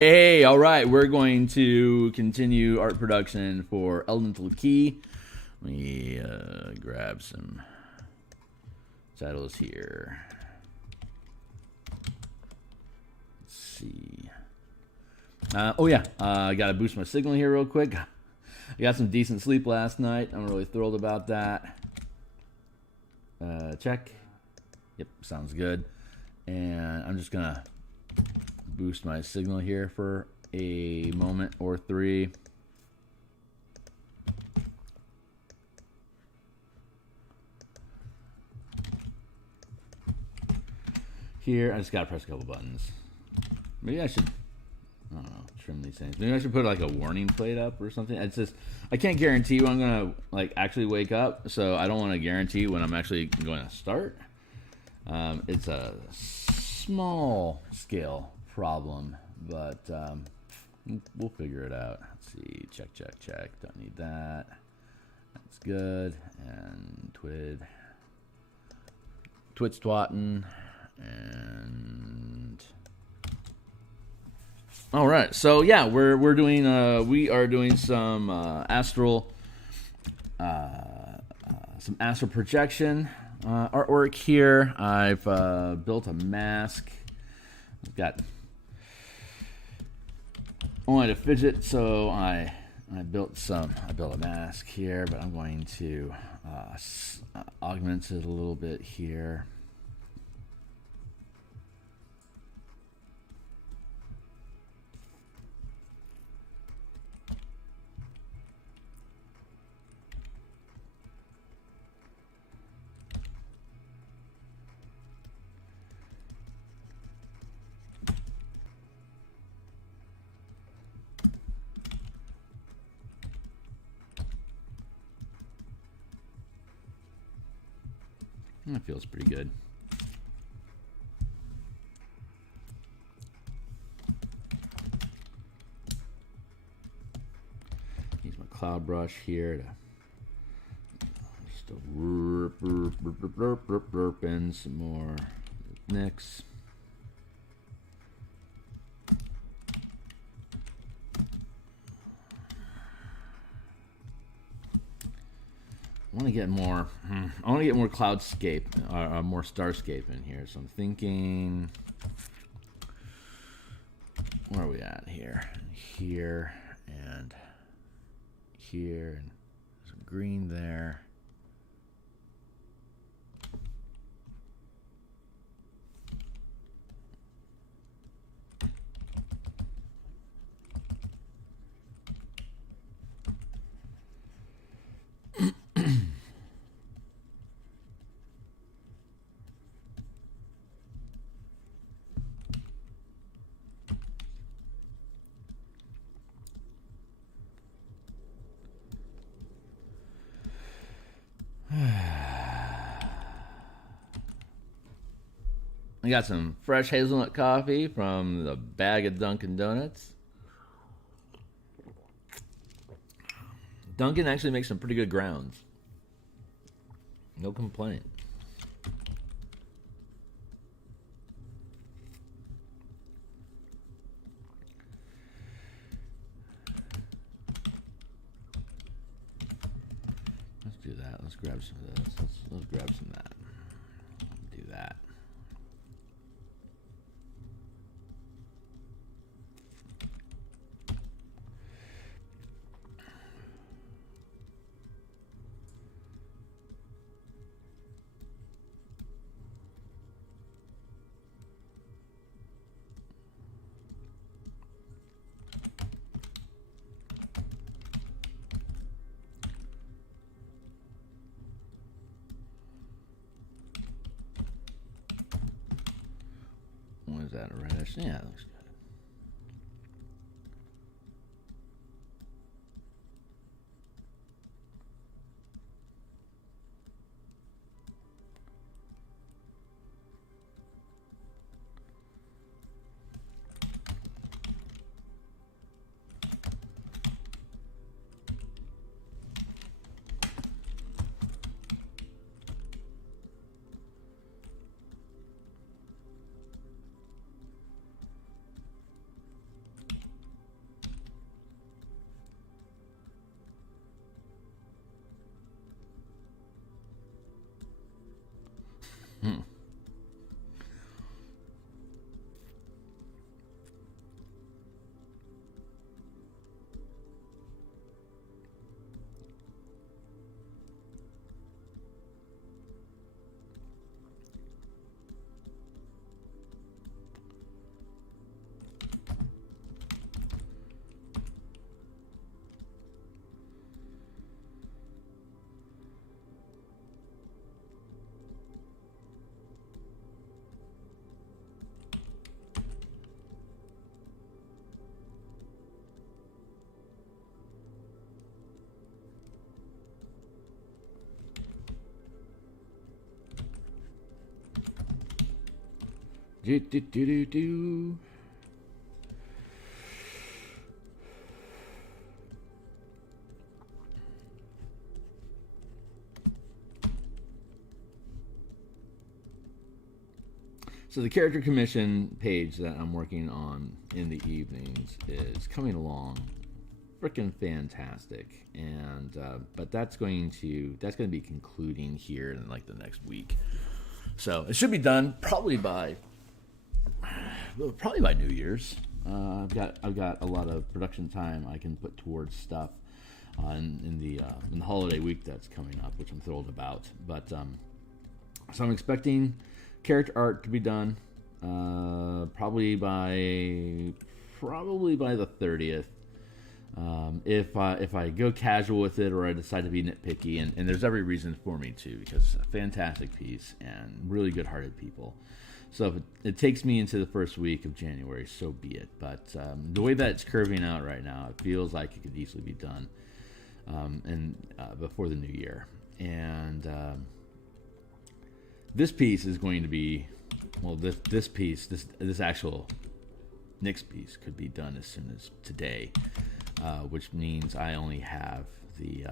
Hey, all right, we're going to continue art production for Elemental Key. Let me grab some titles here. Let's see. I gotta boost my signal here real quick. I got some decent sleep last night. I'm really thrilled about that. Check. Yep, sounds good. And I'm just gonna boost my signal here for a moment or three. Here, I just gotta press a couple buttons. Maybe I should, I don't know, trim these things. Maybe I should put like a warning plate up or something. It's just, I can't guarantee when I'm gonna like actually wake up, so I don't want to guarantee when I'm actually going to start. It's a small scale problem, but we'll figure it out. Let's see. Check. Don't need that. That's good. And twit twatting. And all right. So yeah, we are doing some astral projection artwork here. I've built a mask. I've got only to fidget, so I built a mask here, but I'm going to augment it a little bit here. That feels pretty good. Use my cloud brush here to just burp in some more nicks. I want to get more cloudscape, more starscape in here. So I'm thinking, where are we at here? Here and here, and some green there. I got some fresh hazelnut coffee from the bag of Dunkin' Donuts. Dunkin' actually makes some pretty good grounds. No complaint. Let's do that. Let's grab some of this. Let's grab some of that. Do that. What is that, a reddish? Yeah, that looks good. Do, do, do, do, do. So the character commission page that I'm working on in the evenings is coming along freaking fantastic, and but that's going to be concluding here in like the next week. So it should be done probably by New Year's. I've got a lot of production time I can put towards stuff in the holiday week that's coming up, which I'm thrilled about. But so I'm expecting character art to be done probably by the 30th. If I go casual with it, or I decide to be nitpicky, and there's every reason for me to, because it's a fantastic piece and really good-hearted people. So if it takes me into the first week of January, so be it. But the way that it's curving out right now, it feels like it could easily be done before the new year. And this piece is going to be, well, this actual Nyx piece could be done as soon as today, which means I only have the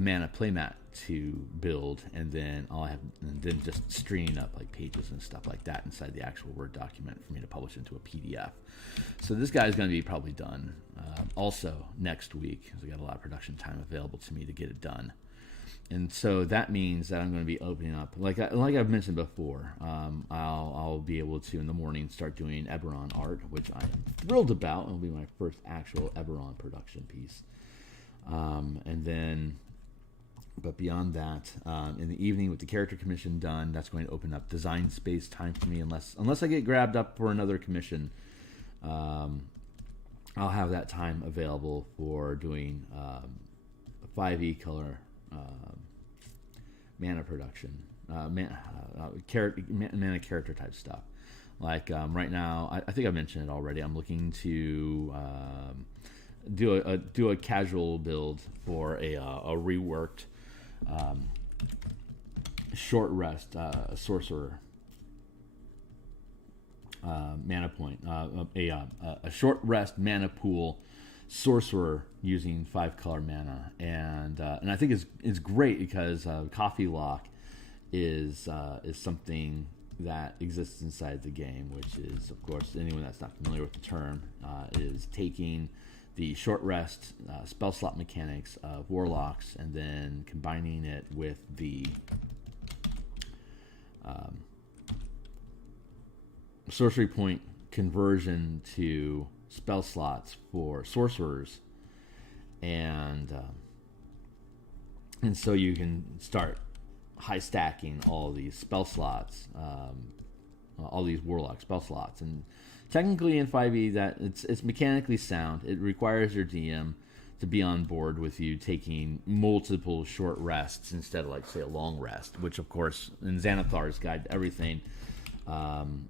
mana playmat to build, and then just stringing up like pages and stuff like that inside the actual Word document for me to publish into a PDF. So this guy is going to be probably done also next week, because I got a lot of production time available to me to get it done. And so that means that I'm going to be opening up, like I've mentioned before, I'll be able to in the morning start doing Eberron art, which I am thrilled about. It'll be my first actual Eberron production piece. But beyond that, in the evening with the character commission done, that's going to open up design space time for me, unless I get grabbed up for another commission. I'll have that time available for doing 5e color mana production, mana character type stuff. Like right now, I think I mentioned it already. I'm looking to do a casual build for a reworked short rest sorcerer mana point, a short rest mana pool sorcerer using 5-color mana, and I think it's great because Coffee Lock is something that exists inside the game, which is, of course, anyone that's not familiar with the term, is taking the short rest spell slot mechanics of warlocks and then combining it with the sorcery point conversion to spell slots for sorcerers, and so you can start high stacking all these spell slots, all these warlock spell slots. And technically in 5e, that it's mechanically sound. It requires your DM to be on board with you taking multiple short rests instead of, like, say, a long rest, which of course in Xanathar's Guide to Everything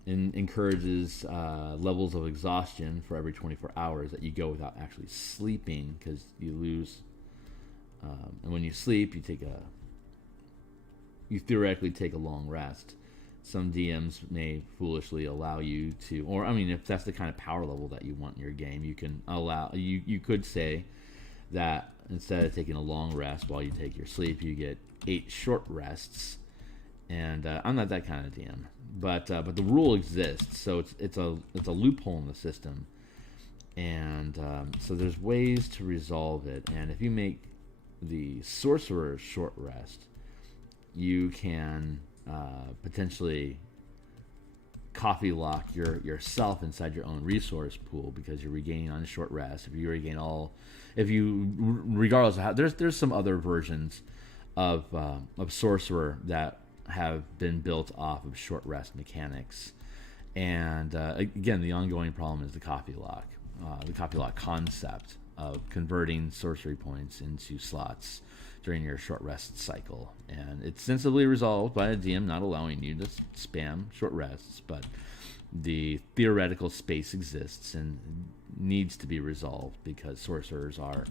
encourages levels of exhaustion for every 24 hours that you go without actually sleeping, because you lose. And when you sleep, you theoretically take a long rest. Some DMs may foolishly allow you to, or I mean, if that's the kind of power level that you want in your game, you can allow. You could say that instead of taking a long rest while you take your sleep, you get 8 short rests. And I'm not that kind of DM, but the rule exists, so it's a loophole in the system, and so there's ways to resolve it. And if you make the sorcerer short rest, you can potentially coffee lock yourself inside your own resource pool, because you're regaining on short rest. Regardless of how, there's some other versions of sorcerer that have been built off of short rest mechanics, and again, the ongoing problem is the coffee lock concept of converting sorcery points into slots during your short rest cycle. And it's sensibly resolved by a DM not allowing you to spam short rests, but the theoretical space exists and needs to be resolved, because sorcerers are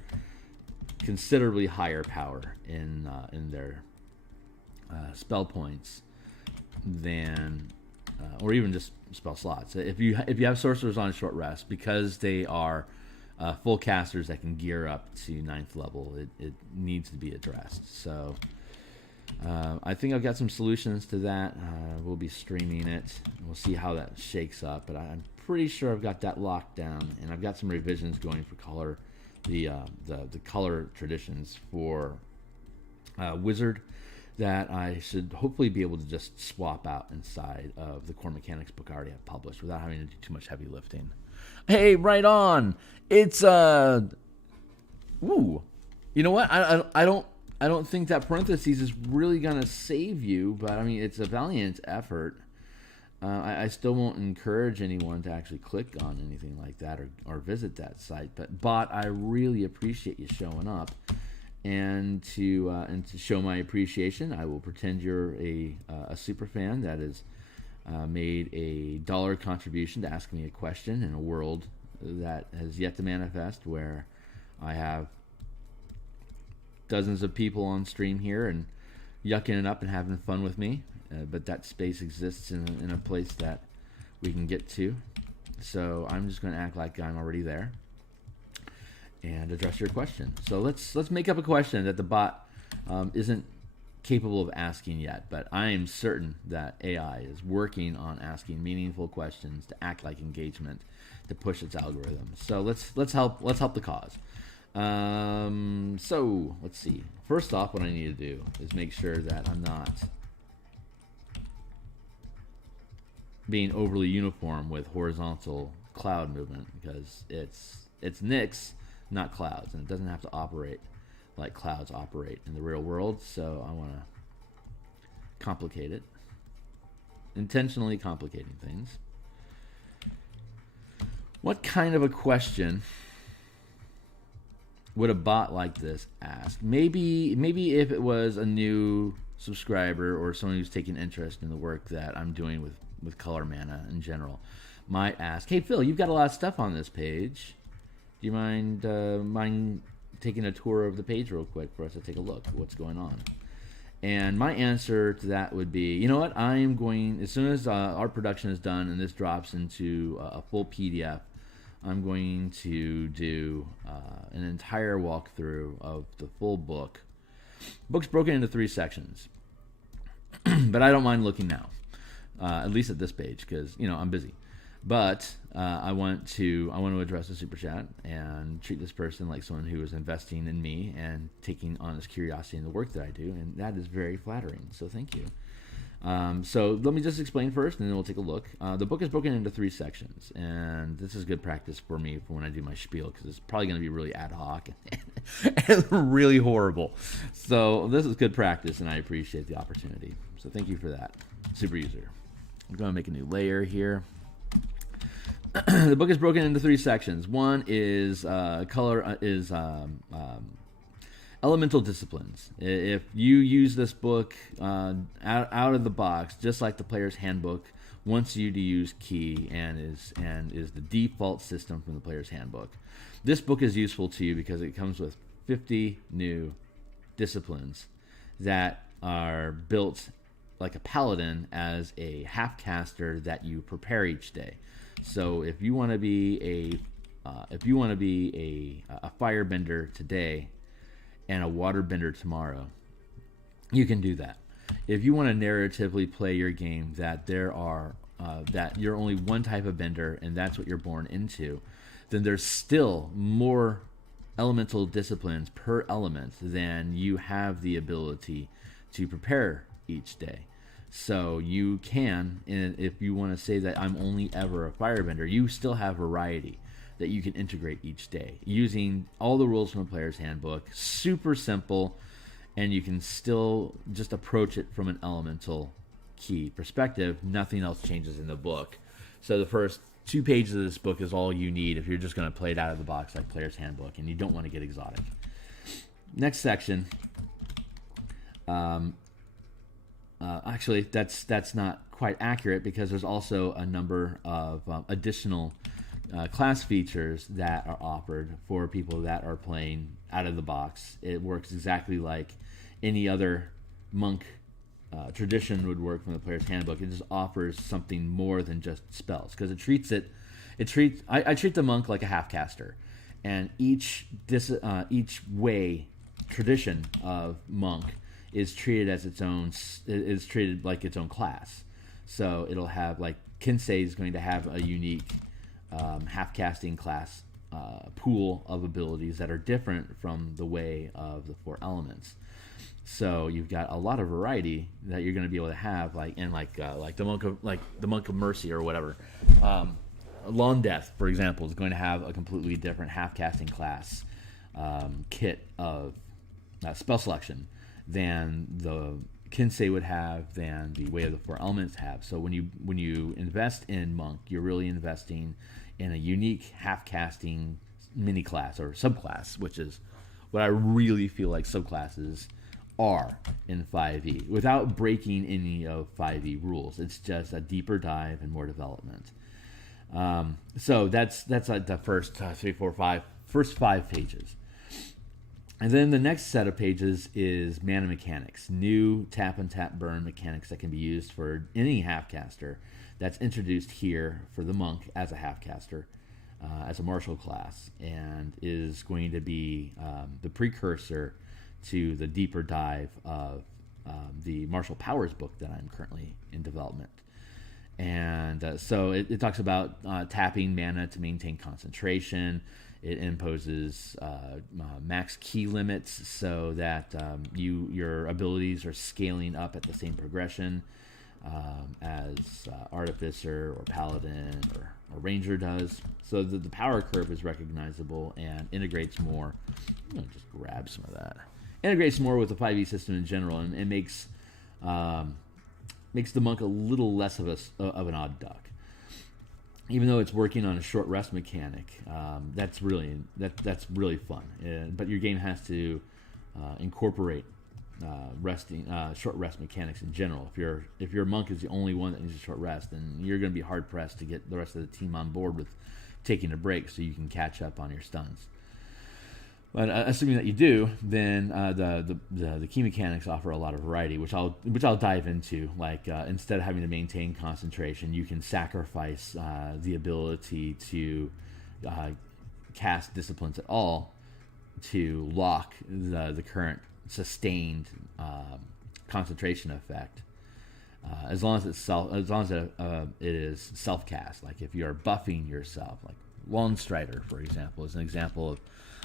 considerably higher power in their spell points than or even just spell slots. If you have sorcerers on short rest, because they are full casters that can gear up to 9th level, it needs to be addressed. So I think I've got some solutions to that. We'll be streaming it. We'll see how that shakes up, but I'm pretty sure I've got that locked down, and I've got some revisions going for color, the color traditions for Wizard, that I should hopefully be able to just swap out inside of the core mechanics book I already have published without having to do too much heavy lifting. Hey, right on. It's ooh. You know what? I don't think that parentheses is really gonna save you, but I mean it's a valiant effort. I still won't encourage anyone to actually click on anything like that or visit that site. But I really appreciate you showing up. And to show my appreciation, I will pretend you're a super fan that has made a dollar contribution to ask me a question in a world that has yet to manifest, where I have dozens of people on stream here and yucking it up and having fun with me. But that space exists in a place that we can get to. So I'm just going to act like I'm already there and address your question. So let's make up a question that the bot isn't capable of asking yet, but I am certain that AI is working on asking meaningful questions to act like engagement, to push its algorithm. So let's help the cause. So let's see. First off, what I need to do is make sure that I'm not being overly uniform with horizontal cloud movement, because it's Nyx, not clouds, and it doesn't have to operate like clouds operate in the real world. So I want to complicate it, intentionally complicating things. What kind of a question would a bot like this ask? Maybe if it was a new subscriber or someone who's taking interest in the work that I'm doing with Color Mana in general, might ask, "Hey Phil, you've got a lot of stuff on this page. Do you mind taking a tour of the page real quick for us to take a look at what's going on?" And my answer to that would be, you know what, I am going, as soon as our production is done and this drops into a full PDF, I'm going to do an entire walkthrough of the full book. The book's broken into 3 sections, but I don't mind looking now, at least at this page, because I'm busy. But I want to address the super chat and treat this person like someone who is investing in me and taking honest curiosity in the work that I do, and that is very flattering. So thank you. So let me just explain first, and then we'll take a look. The book is broken into 3 sections, and this is good practice for me for when I do my spiel, because it's probably going to be really ad hoc and really horrible. So this is good practice, and I appreciate the opportunity. So thank you for that, super user. I'm going to make a new layer here. The book is broken into 3 sections. One is elemental disciplines. If you use this book out of the box, just like the player's handbook wants you to use key and is the default system from the player's handbook, this book is useful to you because it comes with 50 new disciplines that are built like a paladin as a half caster that you prepare each day. So if you want to be a firebender today and a waterbender tomorrow, you can do that. If you want to narratively play your game that that you're only one type of bender and that's what you're born into, then there's still more elemental disciplines per element than you have the ability to prepare each day. So you can, and if you want to say that I'm only ever a firebender, you still have variety that you can integrate each day using all the rules from a player's handbook. Super simple, and you can still just approach it from an elemental key perspective. Nothing else changes in the book. So the first 2 pages of this book is all you need if you're just going to play it out of the box like player's handbook and you don't want to get exotic. Next section. Actually, that's not quite accurate, because there's also a number of additional class features that are offered for people that are playing out of the box. It works exactly like any other monk tradition would work from the player's handbook. It just offers something more than just spells, because I treat the monk like a half caster, and each way tradition of monk is treated as is treated like its own class. So it'll have, like, Kinsei is going to have a unique half casting class pool of abilities that are different from the way of the 4 elements. So you've got a lot of variety that you're going to be able to have, like the monk of mercy or whatever. Lawn Death, for example, is going to have a completely different half casting class kit of spell selection than the Kinsei would have, than the Way of the 4 Elements have. So when you invest in monk, you're really investing in a unique half casting mini class or subclass, which is what I really feel like subclasses are in 5e, without breaking any of 5e rules. It's just a deeper dive and more development. So that's like the first 5 pages. And then the next set of pages is mana mechanics, new Tap Untap Burn mechanics that can be used for any half caster. That's introduced here for the monk as a half caster, as a martial class, and is going to be the precursor to the deeper dive of the Martial Powers book that I'm currently in development. And so it talks about tapping mana to maintain concentration. It imposes max key limits so that your abilities are scaling up at the same progression as Artificer or Paladin or Ranger does. So the power curve is recognizable and integrates more. I'm going to just grab some of that. Integrates more with the 5e system in general, and makes the monk a little less of an odd duck. Even though it's working on a short rest mechanic, that's really fun. But your game has to incorporate short rest mechanics in general. If your monk is the only one that needs a short rest, then you're going to be hard pressed to get the rest of the team on board with taking a break so you can catch up on your stuns. But assuming that you do, then the key mechanics offer a lot of variety, which I'll dive into. Like instead of having to maintain concentration, you can sacrifice the ability to cast disciplines at all to lock the current sustained concentration effect. As long as it is self cast. Like if you're buffing yourself, like Lawn Strider, for example, is an example of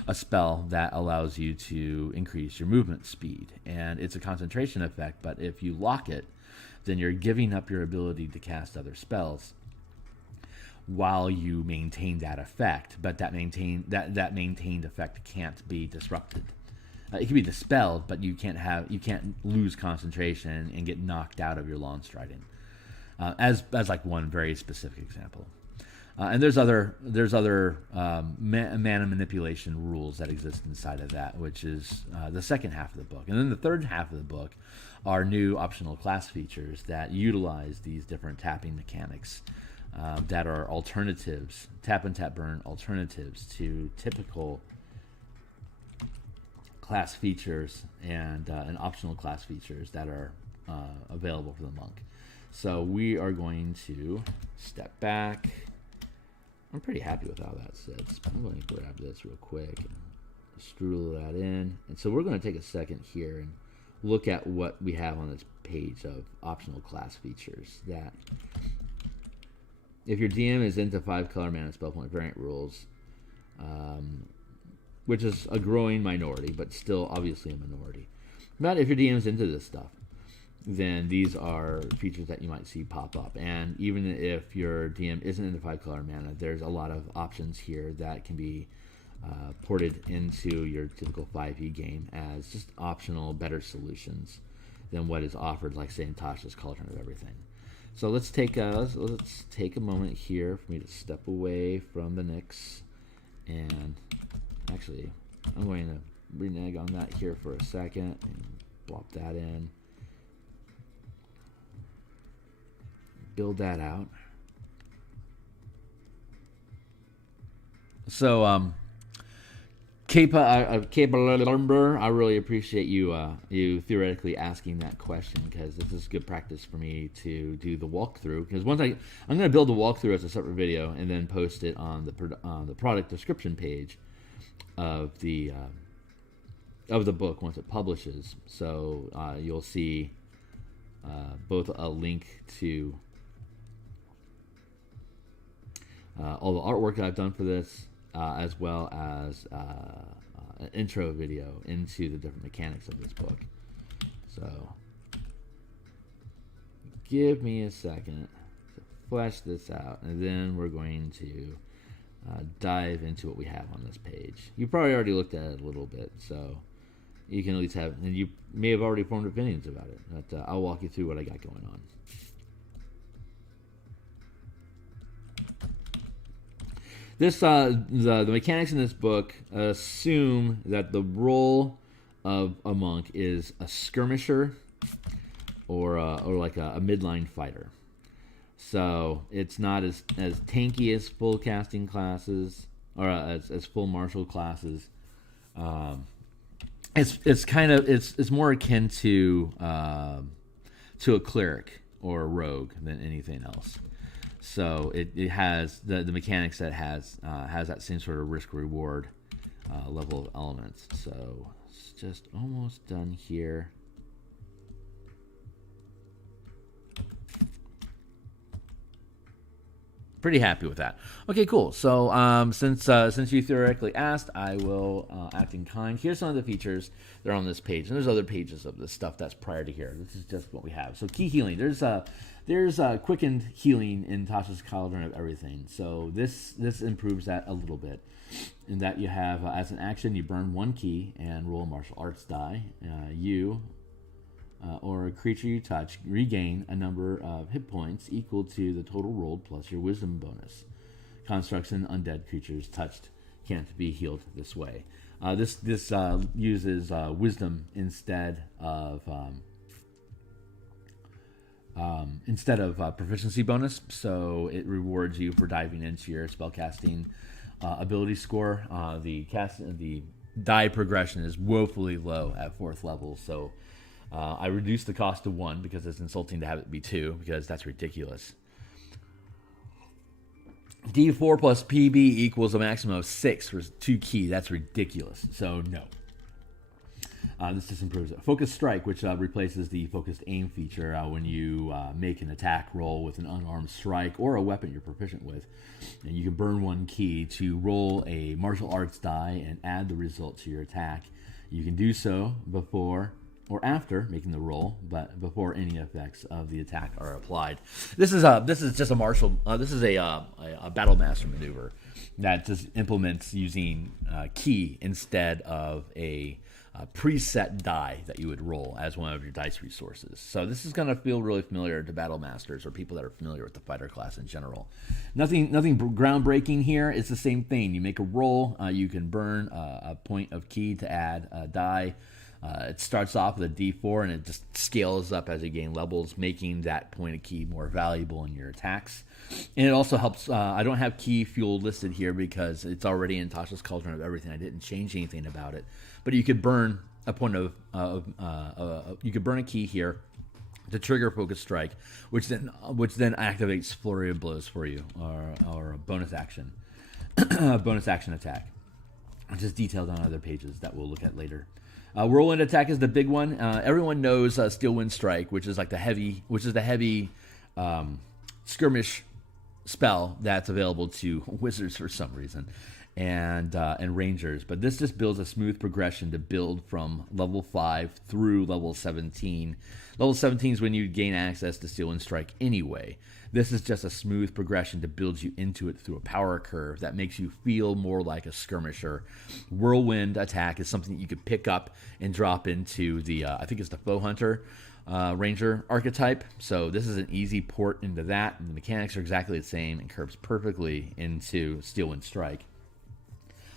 a spell that allows you to increase your movement speed, and it's a concentration effect, but if you lock it, then you're giving up your ability to cast other spells while you maintain that effect, but that maintained effect can't be disrupted. It can be dispelled, but you can't lose concentration and get knocked out of your lawn striding, as like one very specific example. And there's other mana manipulation rules that exist inside of that, which is the second half of the book. And then the third half of the book are new optional class features that utilize these different tapping mechanics that are alternatives, Tap Untap Burn alternatives to typical class features and optional class features that are available for the monk. So we are going to step back. I'm pretty happy with how that sits. I'm going to grab this real quick and strudel that in. And so we're going to take a second here and look at what we have on this page of optional class features. That if your DM is into 5 color mana spell point variant rules, which is a growing minority, but still obviously a minority. But if your DM is into this stuff, then these are features that you might see pop up. And even if your DM isn't into 5 color mana, there's a lot of options here that can be ported into your typical 5e game as just optional, better solutions than what is offered, like say in Tasha's Cauldron of Everything. So let's take a moment here for me to step away from the Nyx, and actually I'm going to renege on that here for a second and plop that in. Build that out. So Lumber, I really appreciate you theoretically asking that question, because this is good practice for me to do the walkthrough. Because I'm going to build the walkthrough as a separate video and then post it on the product description page of the book once it publishes. So you'll see both a link to all the artwork that I've done for this, as well as an intro video into the different mechanics of this book. So give me a second to flesh this out, and then we're going to dive into what we have on this page. You probably already looked at it a little bit, so you can at least have, and you may have already formed opinions about it, but I'll walk you through what I got going on. This the mechanics in this book assume that the role of a monk is a skirmisher or like a midline fighter. So it's not as tanky as full casting classes, or as full martial classes. It's more akin to a cleric or a rogue than anything else. So it has the mechanics that has that same sort of risk reward level of elements. So it's just almost done here. Pretty happy with that. Okay, cool. So since you theoretically asked, I will act in kind. Here's some of the features that are on this page, and there's other pages of this stuff that's prior to here. This is just what we have. So key healing. There's quickened healing in Tasha's Cauldron of Everything. So this improves that a little bit, in that you have as an action you burn one key and roll a martial arts die. Or a creature you touch regain a number of hit points equal to the total rolled plus your wisdom bonus. Constructs and undead creatures touched can't be healed this way. This uses wisdom instead of proficiency bonus, so it rewards you for diving into your spellcasting ability score. The die progression is woefully low at 4th level, so I reduced the cost to 1 because it's insulting to have it be 2, because that's ridiculous. D4 plus PB equals a maximum of 6 for 2 key. That's ridiculous. So no. This just improves it. Focused Strike, which replaces the focused aim feature when you make an attack roll with an unarmed strike or a weapon you're proficient with. And you can burn 1 key to roll a martial arts die and add the result to your attack. You can do so before or after making the roll, but before any effects of the attack are applied. This is just a martial. This is a battle master maneuver that just implements using key instead of a preset die that you would roll as one of your dice resources. So this is going to feel really familiar to battle masters or people that are familiar with the fighter class in general. Nothing groundbreaking here. It's the same thing. You make a roll. You can burn a point of key to add a die. It starts off with a D4 and it just scales up as you gain levels, making that point of key more valuable in your attacks. And it also helps. I don't have key fuel listed here because it's already in Tasha's Cauldron of Everything. I didn't change anything about it. But you could burn a point you could burn a key here to trigger Focus Strike, which then activates Flurry of Blows for you, or a bonus action, bonus action attack, which is detailed on other pages that we'll look at later. Whirlwind Attack is the big one. Everyone knows Steel Wind Strike, which is the heavy skirmish spell that's available to wizards for some reason, and rangers. But this just builds a smooth progression to build from level 5 through level 17. Level 17 is when you gain access to Steel Wind Strike anyway. This is just a smooth progression to build you into it through a power curve that makes you feel more like a skirmisher. Whirlwind Attack is something that you could pick up and drop into the, I think it's the Foe Hunter Ranger archetype. So this is an easy port into that. And the mechanics are exactly the same and curves perfectly into Steel Wind Strike.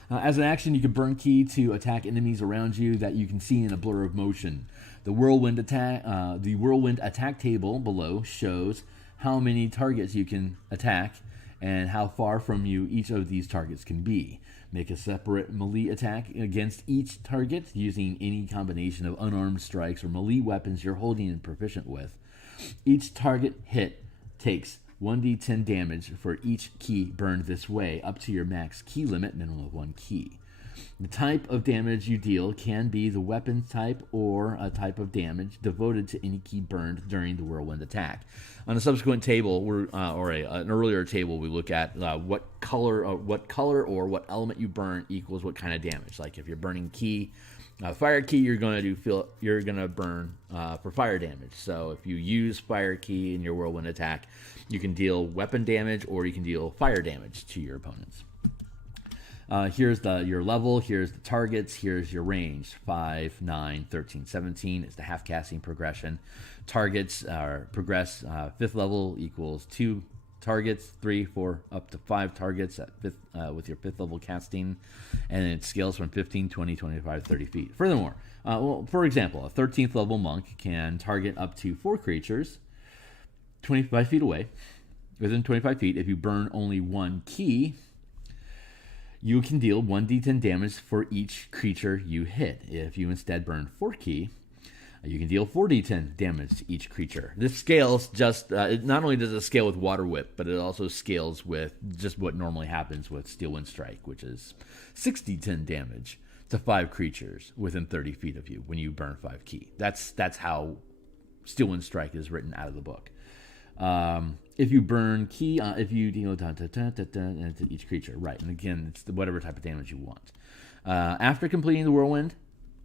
As an action, you can burn key to attack enemies around you that you can see in a blur of motion. The Whirlwind Attack table below shows how many targets you can attack and how far from you each of these targets can be. Make a separate melee attack against each target using any combination of unarmed strikes or melee weapons you're holding and proficient with. Each target hit takes 1d10 damage for each key burned this way, up to your max key limit, minimum of 1 key. The type of damage you deal can be the weapon type or a type of damage devoted to any key burned during the Whirlwind Attack. On a subsequent table, an earlier table, we look at what color or what element you burn equals what kind of damage. Like if you're burning key, fire key, you're gonna burn for fire damage. So if you use fire key in your Whirlwind Attack, you can deal weapon damage or you can deal fire damage to your opponents. Here's your level, here's the targets, here's your range. 5, 9, 13, 17 is the half casting progression. Targets progress 5th level equals 2 targets, 3, 4, up to 5 targets at with your 5th level casting, and it scales from 15, 20, 25, 30 feet. Furthermore, for example, a 13th level monk can target up to 4 creatures 25 feet away, within 25 feet. If you burn only 1 key, you can deal 1d10 damage for each creature you hit. If you instead burn 4 key, you can deal 4d10 damage to each creature. This scales not only does it scale with Water Whip, but it also scales with just what normally happens with Steel Wind Strike, which is 6d10 damage to 5 creatures within 30 feet of you when you burn 5 key. That's how Steel Wind Strike is written out of the book. If you burn key, if you deal to each creature, right? And again, it's whatever type of damage you want. After completing the Whirlwind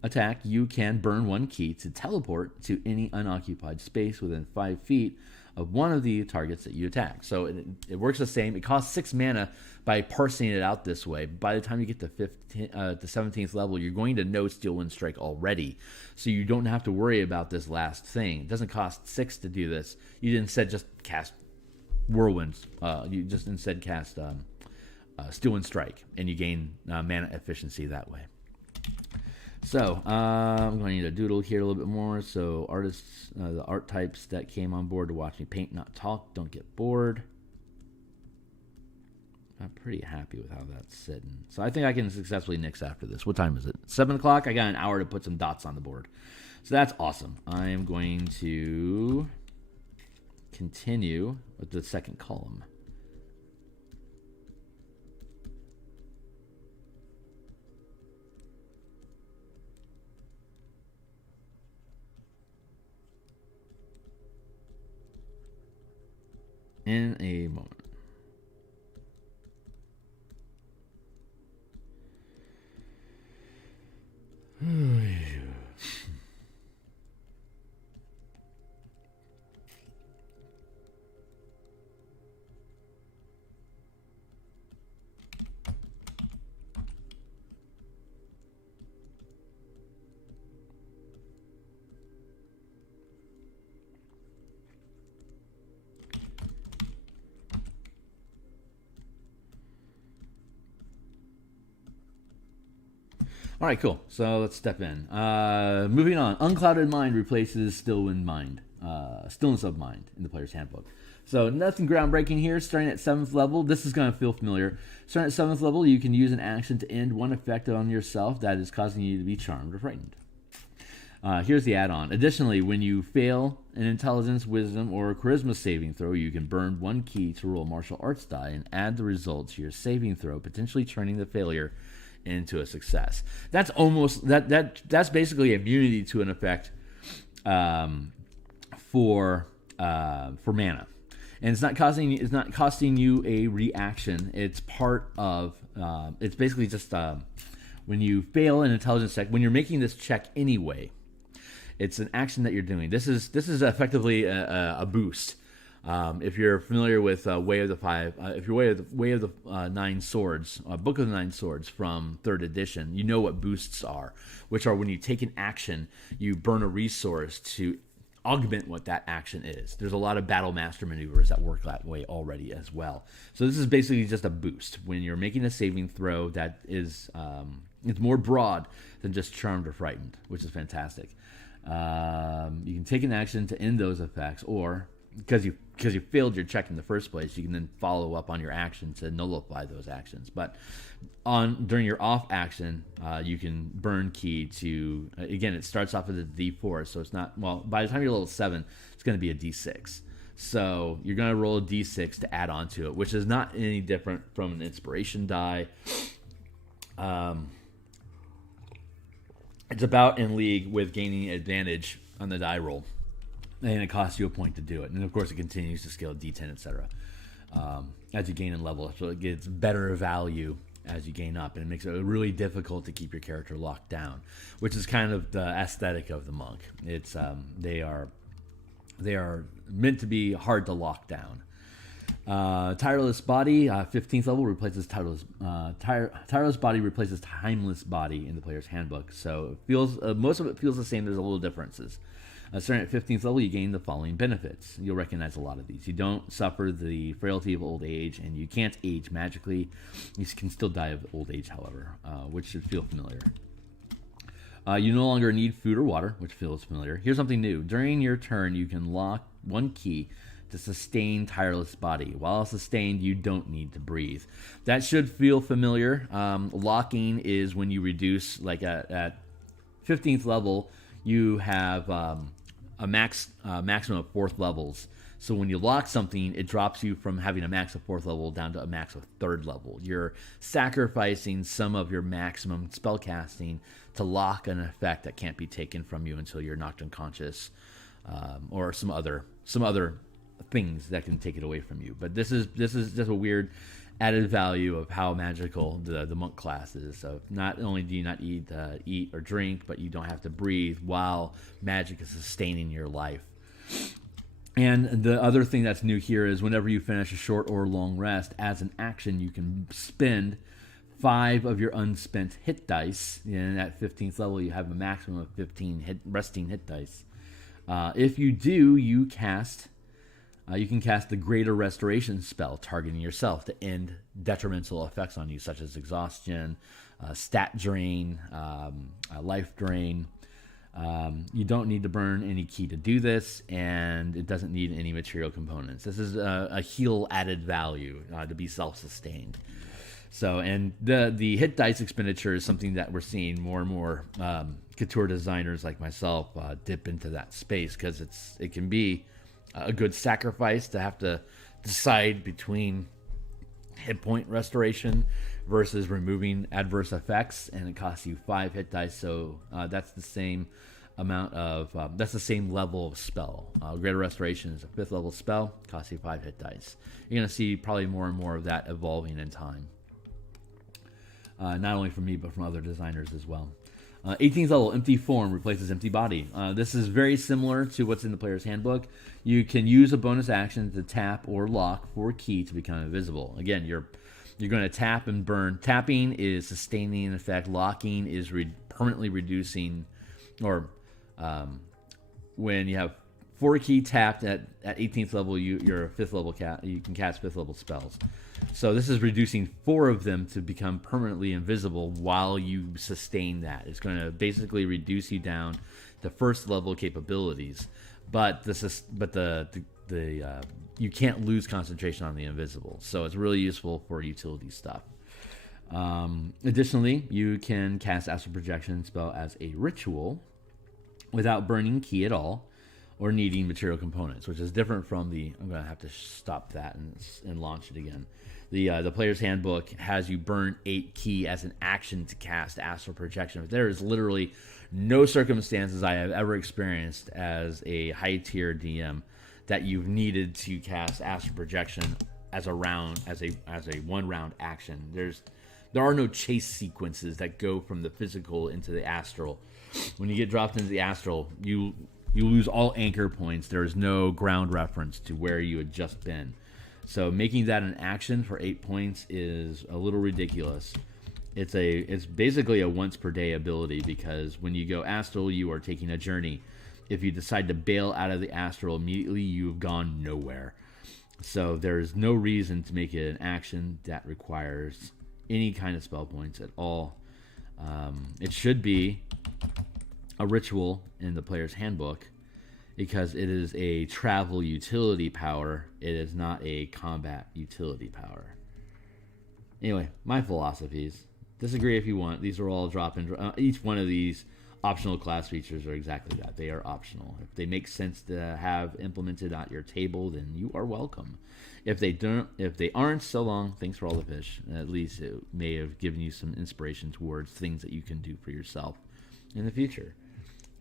Attack, you can burn 1 key to teleport to any unoccupied space within 5 feet of one of the targets that you attack. So it works the same. It costs 6 mana by parsing it out this way. By the time you get to the 17th level, you're going to know Steel Wind Strike already. So you don't have to worry about this last thing. It doesn't cost 6 to do this. You instead just cast Whirlwinds. You just instead cast Steel Wind Strike, and you gain mana efficiency that way. So I'm going to need to doodle here a little bit more. So artists, the art types that came on board to watch me paint, not talk, don't get bored. I'm pretty happy with how that's sitting. So I think I can successfully nix after this. What time is it? 7 o'clock. I got an hour to put some dots on the board. So that's awesome. I am going to continue with the second column. In a moment. All right, cool. So let's step in. Moving on. Unclouded Mind replaces Stillness of Mind in the player's handbook. So nothing groundbreaking here. Starting at 7th level, this is going to feel familiar. Starting at 7th level, you can use an action to end one effect on yourself that is causing you to be charmed or frightened. Here's the add-on. Additionally, when you fail an intelligence, wisdom, or charisma saving throw, you can burn 1 key to roll martial arts die and add the result to your saving throw, potentially turning the failure into a success. That's basically immunity to an effect for mana, and it's not costing you a reaction. It's part of it's basically just when you fail an intelligence check, when you're making this check anyway, it's an action that you're doing. This is effectively a boost. If you're familiar with Way of the Five, if you're Way of the Nine Swords, Book of the Nine Swords from 3rd edition, you know what boosts are, which are when you take an action, you burn a resource to augment what that action is. There's a lot of Battle Master maneuvers that work that way already as well. So this is basically just a boost. When you're making a saving throw that is, it's more broad than just charmed or frightened, which is fantastic. You can take an action to end those effects, or because because you failed your check in the first place, you can then follow up on your action to nullify those actions. But during your off action, you can burn ki to, again, it starts off with a D4, so it's not, well, by the time you're level 7, it's going to be a D6. So you're going to roll a D6 to add on to it, which is not any different from an inspiration die. It's about in league with gaining advantage on the die roll, and it costs you a point to do it. And of course, it continues to scale D10, etc. As you gain in level, so it gets better value as you gain up, and it makes it really difficult to keep your character locked down, which is kind of the aesthetic of the monk. It's they are meant to be hard to lock down. Tireless Body, 15th level, replaces Tireless Body replaces Timeless Body in the player's handbook. So it feels most of it feels the same. There's a little differences. Starting at 15th level, you gain the following benefits. You'll recognize a lot of these. You don't suffer the frailty of old age, and you can't age magically. You can still die of old age, however, which should feel familiar. You no longer need food or water, which feels familiar. Here's something new. During your turn, you can lock one key to sustain Tireless Body. While sustained, you don't need to breathe. That should feel familiar. Locking is when you reduce, like at 15th level, you have a maximum of 4th levels. So when you lock something, it drops you from having a max of 4th level down to a max of 3rd level. You're sacrificing some of your maximum spellcasting to lock an effect that can't be taken from you until you're knocked unconscious, or some other things that can take it away from you. But this is just a weird added value of how magical the monk class is. So not only do you not eat or drink, but you don't have to breathe while magic is sustaining your life. And the other thing that's new here is whenever you finish a short or long rest, as an action, you can spend 5 of your unspent hit dice. And at 15th level, you have a maximum of 15 resting hit dice. If you do, you can cast the Greater Restoration spell, targeting yourself to end detrimental effects on you, such as exhaustion, stat drain, life drain. You don't need to burn any ki to do this, and it doesn't need any material components. This is a heal added value to be self-sustained. So, and the hit dice expenditure is something that we're seeing more and more couture designers like myself dip into that space, because it can be a good sacrifice to have to decide between hit point restoration versus removing adverse effects, and it costs you 5 hit dice. So that's the same amount of that's the same level of spell. Greater Restoration is a 5th level spell, costs you 5 hit dice. You're going to see probably more and more of that evolving in time, not only from me but from other designers as well. 18th level, Empty Form replaces Empty Body. This is very similar to what's in the player's handbook. You can use a bonus action to tap or lock for ki to become invisible. Again, you're going to tap and burn. Tapping is sustaining an effect. Locking is permanently reducing, or when you have 4 ki tapped at 18th level, you're a 5th level you can cast 5th level spells. So this is reducing 4 of them to become permanently invisible while you sustain that. It's going to basically reduce you down to 1st level capabilities, but you can't lose concentration on the invisible. So it's really useful for utility stuff. Additionally, you can cast Astral Projection spell as a ritual without burning ki at all, or needing material components, which is different from the... I'm going to have to stop that and launch it again. The player's handbook has you burn 8 ki as an action to cast Astral Projection. There is literally no circumstances I have ever experienced as a high-tier DM that you've needed to cast Astral Projection as a one-round action. There are no chase sequences that go from the physical into the astral. When you get dropped into the astral, you lose all anchor points. There is no ground reference to where you had just been. So making that an action for 8 points is a little ridiculous. It's basically a once per day ability, because when you go astral, you are taking a journey. If you decide to bail out of the astral immediately, you've gone nowhere. So there's no reason to make it an action that requires any kind of spell points at all. It should be a ritual in the player's handbook, because it is a travel utility power. It is not a combat utility power. Anyway, my philosophies. Disagree if you want. These are all drop-in. Each one of these optional class features are exactly that. They are optional. If they make sense to have implemented at your table, then you are welcome. If they aren't, so long. Thanks for all the fish. At least it may have given you some inspiration towards things that you can do for yourself in the future.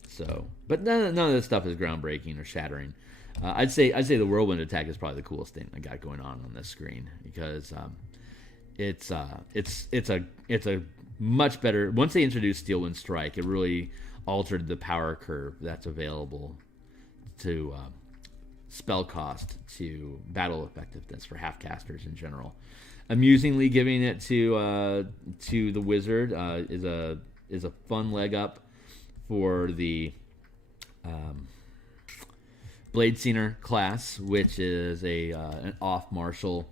So, but none of this stuff is groundbreaking or shattering. I'd say the Whirlwind Attack is probably the coolest thing I got going on this screen, because it's a much better. Once they introduced Steel Wind Strike, it really altered the power curve that's available to spell cost, to battle effectiveness for half casters in general. Amusingly, giving it to the wizard is a fun leg up for the Blade Singer class, which is an off martial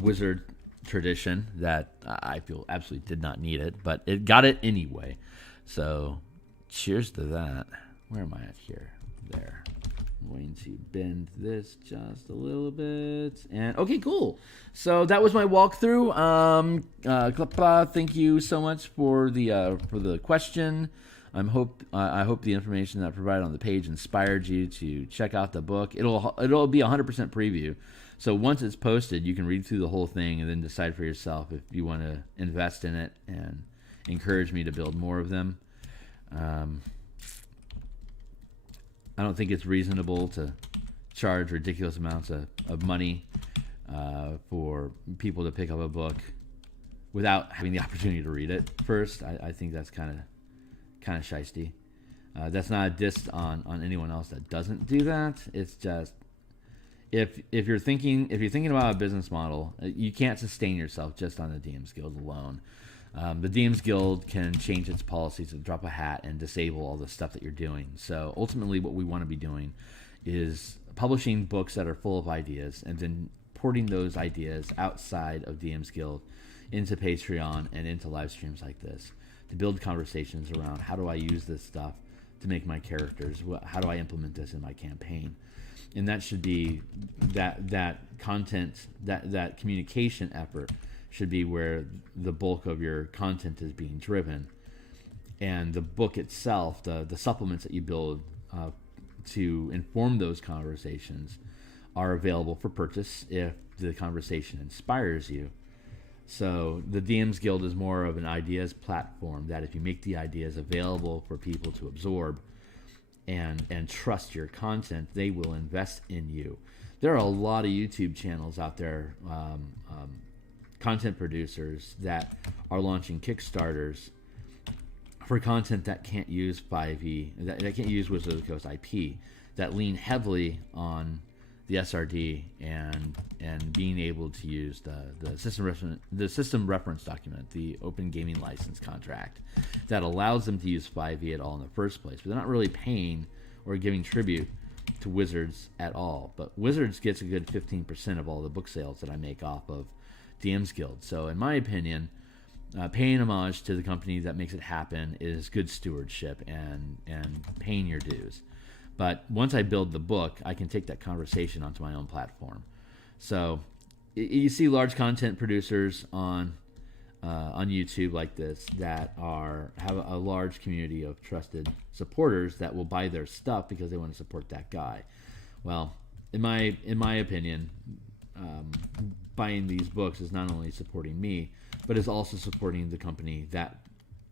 wizard tradition that I feel absolutely did not need it, but it got it anyway. So cheers to that. Where am I at here? There. I'm going to bend this just a little bit. And okay, cool. So that was my walkthrough. Thank you so much for the question. I hope the information that I provided on the page inspired you to check out the book. It'll be 100% preview. So once it's posted, you can read through the whole thing and then decide for yourself if you want to invest in it and encourage me to build more of them. I don't think it's reasonable to charge ridiculous amounts of money for people to pick up a book without having the opportunity to read it first. I think that's kind of shiesty. That's not a diss on anyone else that doesn't do that. It's just, if you're thinking about a business model, you can't sustain yourself just on the DMsGuild alone. The DMsGuild can change its policies at the drop of a hat and disable all the stuff that you're doing. So ultimately, what we want to be doing is publishing books that are full of ideas and then porting those ideas outside of DMsGuild into Patreon and into live streams like this to build conversations around how do I use this stuff to make my characters, how do I implement this in my campaign. And that should be that content, that communication effort should be where the bulk of your content is being driven. And the book itself, the supplements that you build to inform those conversations are available for purchase if the conversation inspires you. So the DMsGuild is more of an ideas platform that if you make the ideas available for people to absorb and trust your content, they will invest in you. There are a lot of YouTube channels out there, content producers that are launching Kickstarters for content that can't use 5e, that can't use Wizard of the Coast IP, that lean heavily on the SRD and being able to use the system reference document, the Open Gaming License contract, that allows them to use 5e at all in the first place. But they're not really paying or giving tribute to Wizards at all. But Wizards gets a good 15% of all the book sales that I make off of DMsGuild. So in my opinion, paying homage to the company that makes it happen is good stewardship and paying your dues. But once I build the book, I can take that conversation onto my own platform. So you see large content producers on YouTube like this that have a large community of trusted supporters that will buy their stuff because they want to support that guy. Well, in my opinion, buying these books is not only supporting me, but is also supporting the company that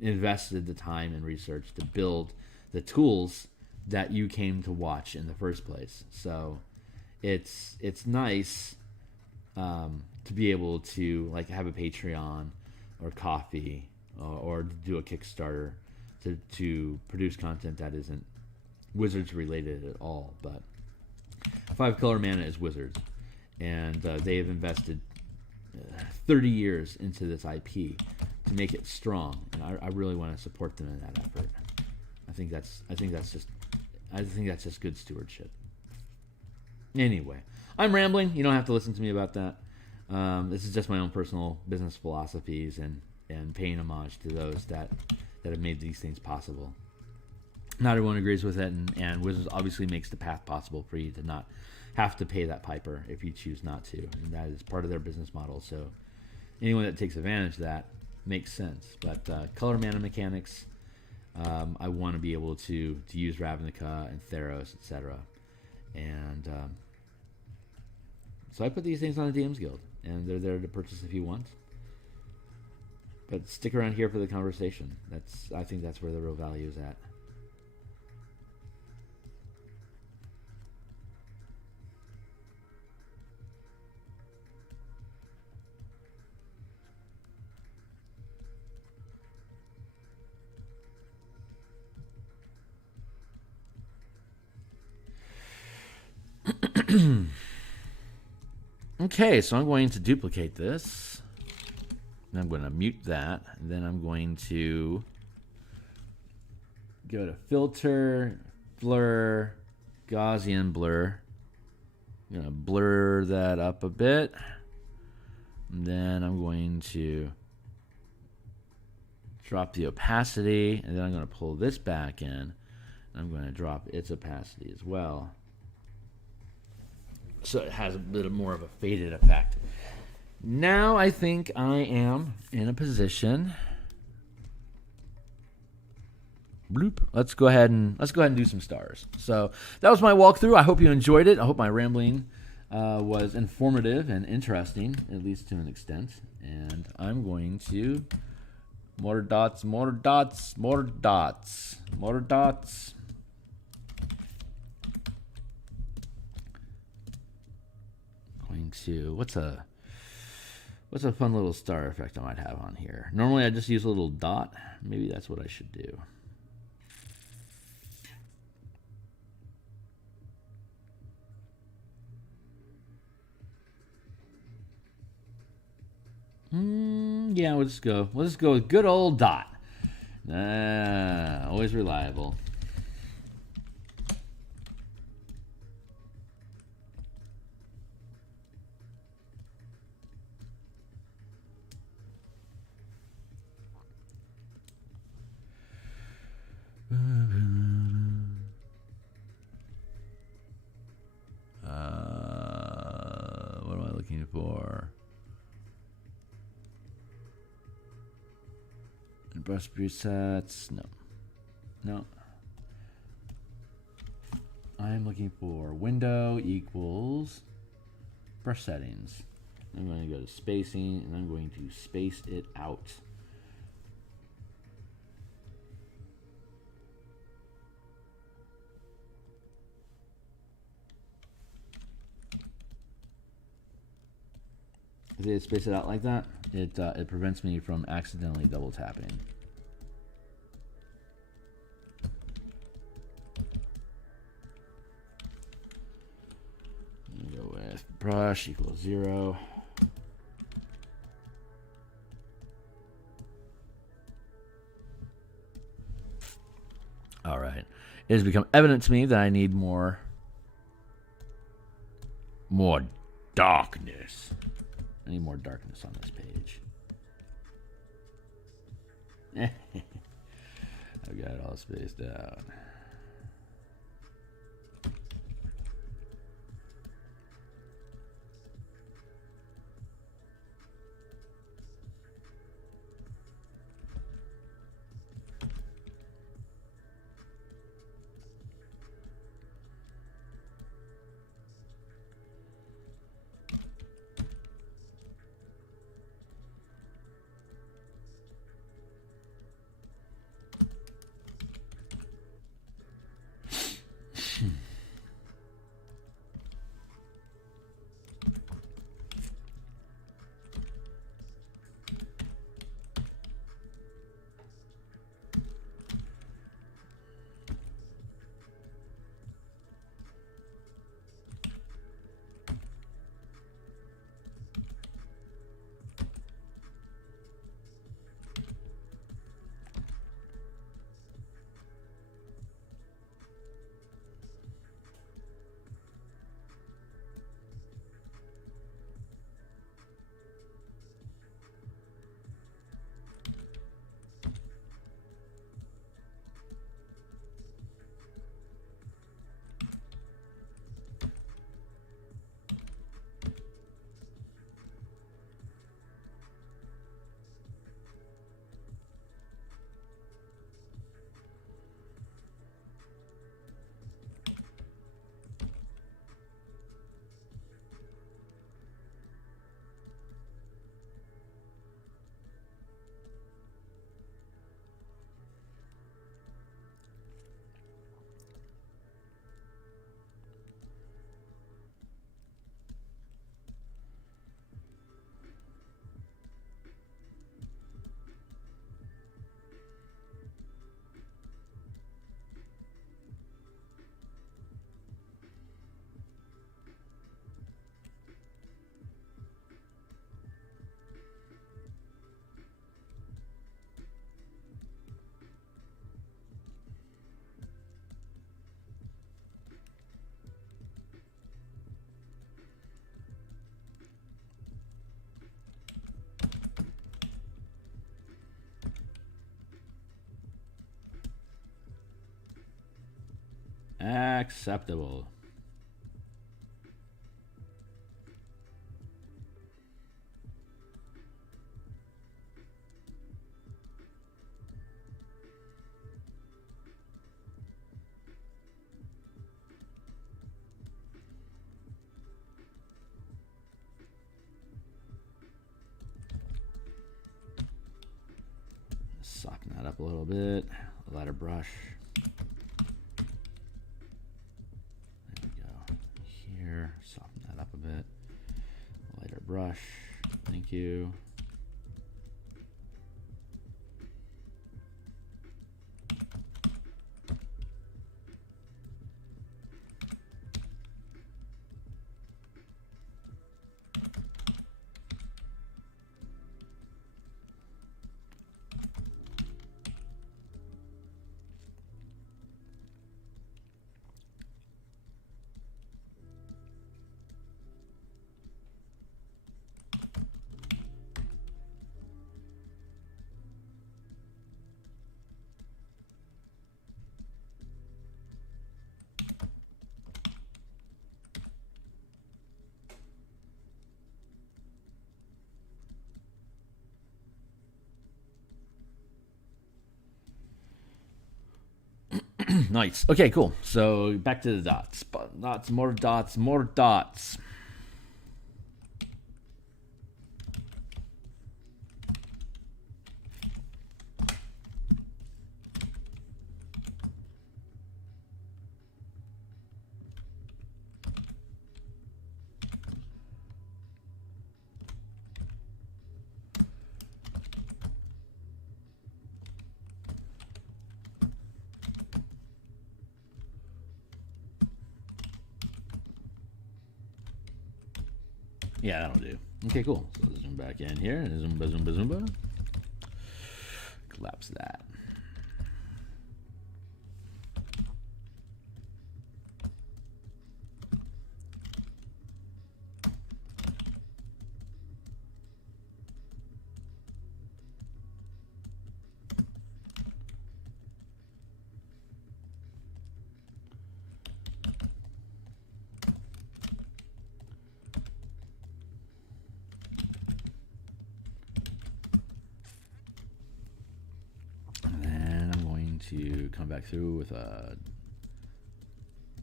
invested the time and research to build the tools that you came to watch in the first place. So it's nice to be able to like have a Patreon or Coffee or do a Kickstarter to produce content that isn't Wizards related at all. But 5 Color Mana is Wizards, and they have invested 30 years into this IP to make it strong, and I really want to support them in that effort. I think that's just good stewardship. Anyway, I'm rambling. You don't have to listen to me about that. This is just my own personal business philosophies and paying homage to those that have made these things possible. not everyone agrees with it, and Wizards obviously makes the path possible for you to not have to pay that piper if you choose not to, and that is part of their business model. So anyone that takes advantage of that makes sense. But color mana mechanics, I want to be able to use Ravnica and Theros, etc. And so I put these things on the DMs Guild, and they're there to purchase if you want. But stick around here for the conversation. I think that's where the real value is at. Okay, so I'm going to duplicate this. And I'm going to mute that. And then I'm going to go to Filter, Blur, Gaussian Blur. I'm going to blur that up a bit. And then I'm going to drop the opacity. And then I'm going to pull this back in. And I'm going to drop its opacity as well, so it has a bit more of a faded effect. Now I think I am in a position. Bloop. Let's go ahead and do some stars. So that was my walkthrough. I hope you enjoyed it. I hope my rambling was informative and interesting, at least to an extent. And I'm going to more dots, more dots, more dots, more dots. To what's a fun little star effect I might have on here. Normally I just use a little dot. Maybe that's what I should do. Yeah, we'll just go with good old dot. Always reliable. What am I looking for? Brush presets. No. I'm looking for window equals brush settings. I'm going to go to spacing, and I'm going to space it out. If I space it out like that, it prevents me from accidentally double tapping. Go with brush equals 0. All right. It has become evident to me that I need more darkness. I need more darkness on this page. I've got it all spaced out. Acceptable. Soften that up a little bit. Lighter brush. There we go. Here, soften that up a bit. Lighter brush. Thank you. Nice. Okay, cool. So back to the dots. Dots, more dots, more dots. Yeah, that'll do. Okay, cool. So zoom back in here. Zoomba, zoomba, zoomba. Collapse that. To come back through with a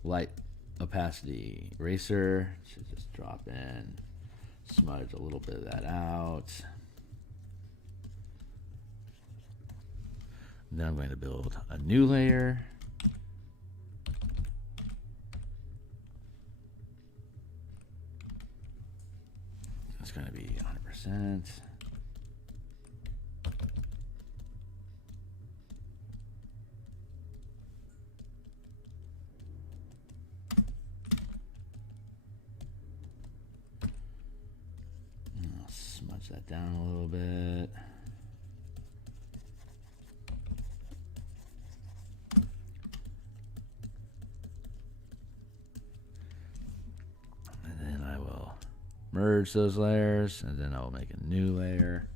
light opacity eraser. Should just drop in, smudge a little bit of that out. And then I'm going to build a new layer. It's going to be 100%. Smudge that down a little bit. And then I will merge those layers, and then I will make a new layer.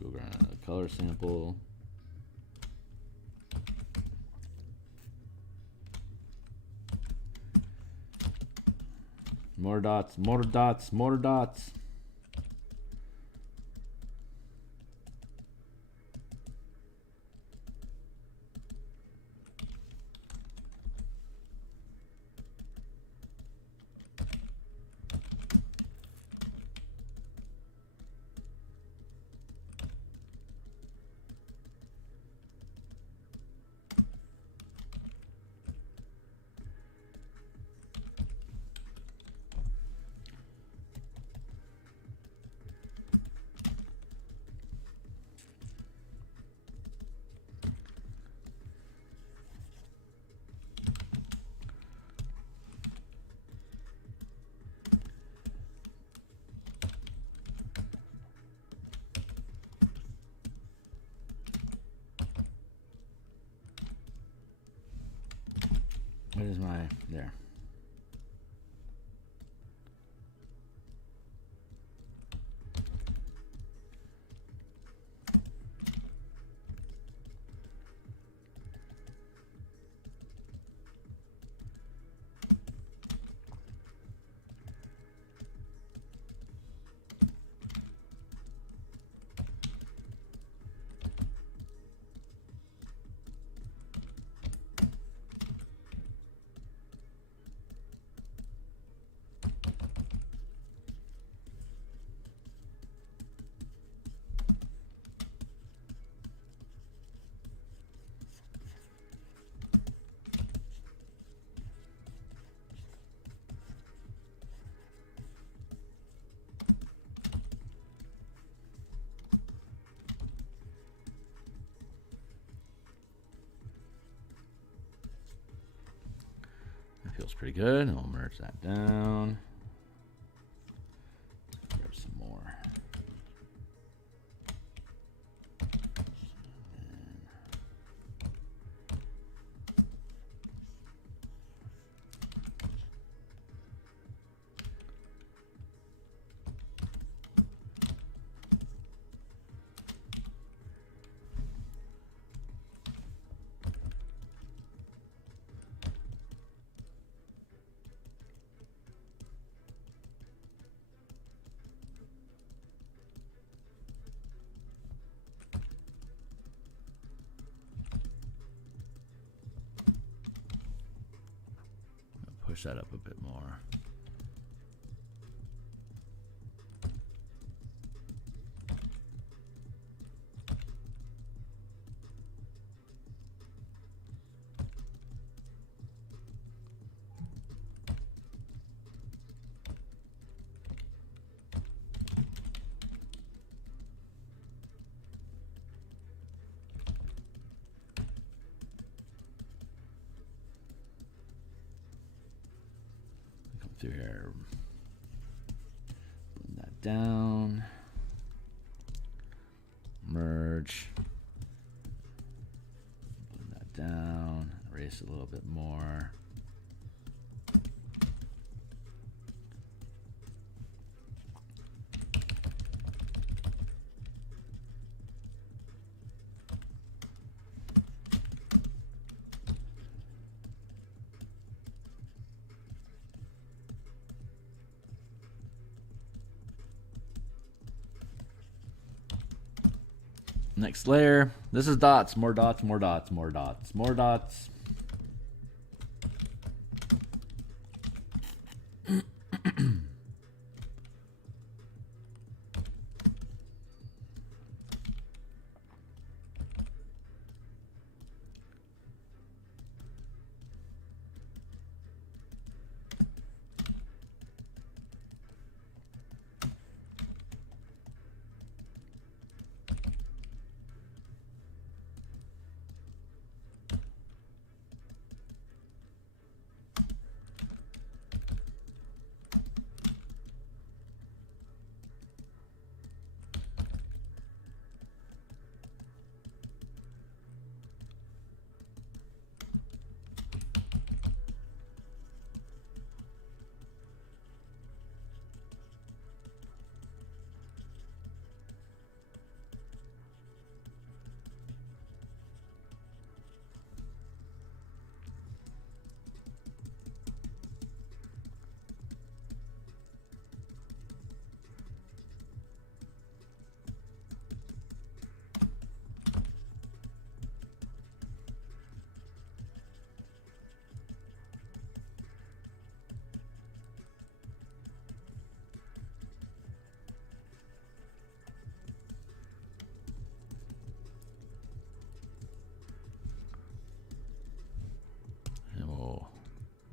Go grab a color sample. More dots, more dots, more dots. What is my, there. Feels pretty good. And we'll merge that down. Grab some more. Push that up a bit more. Through here, blend that down, merge, blend that down, erase a little bit more. Next layer. This is dots. More dots, more dots, more dots, more dots.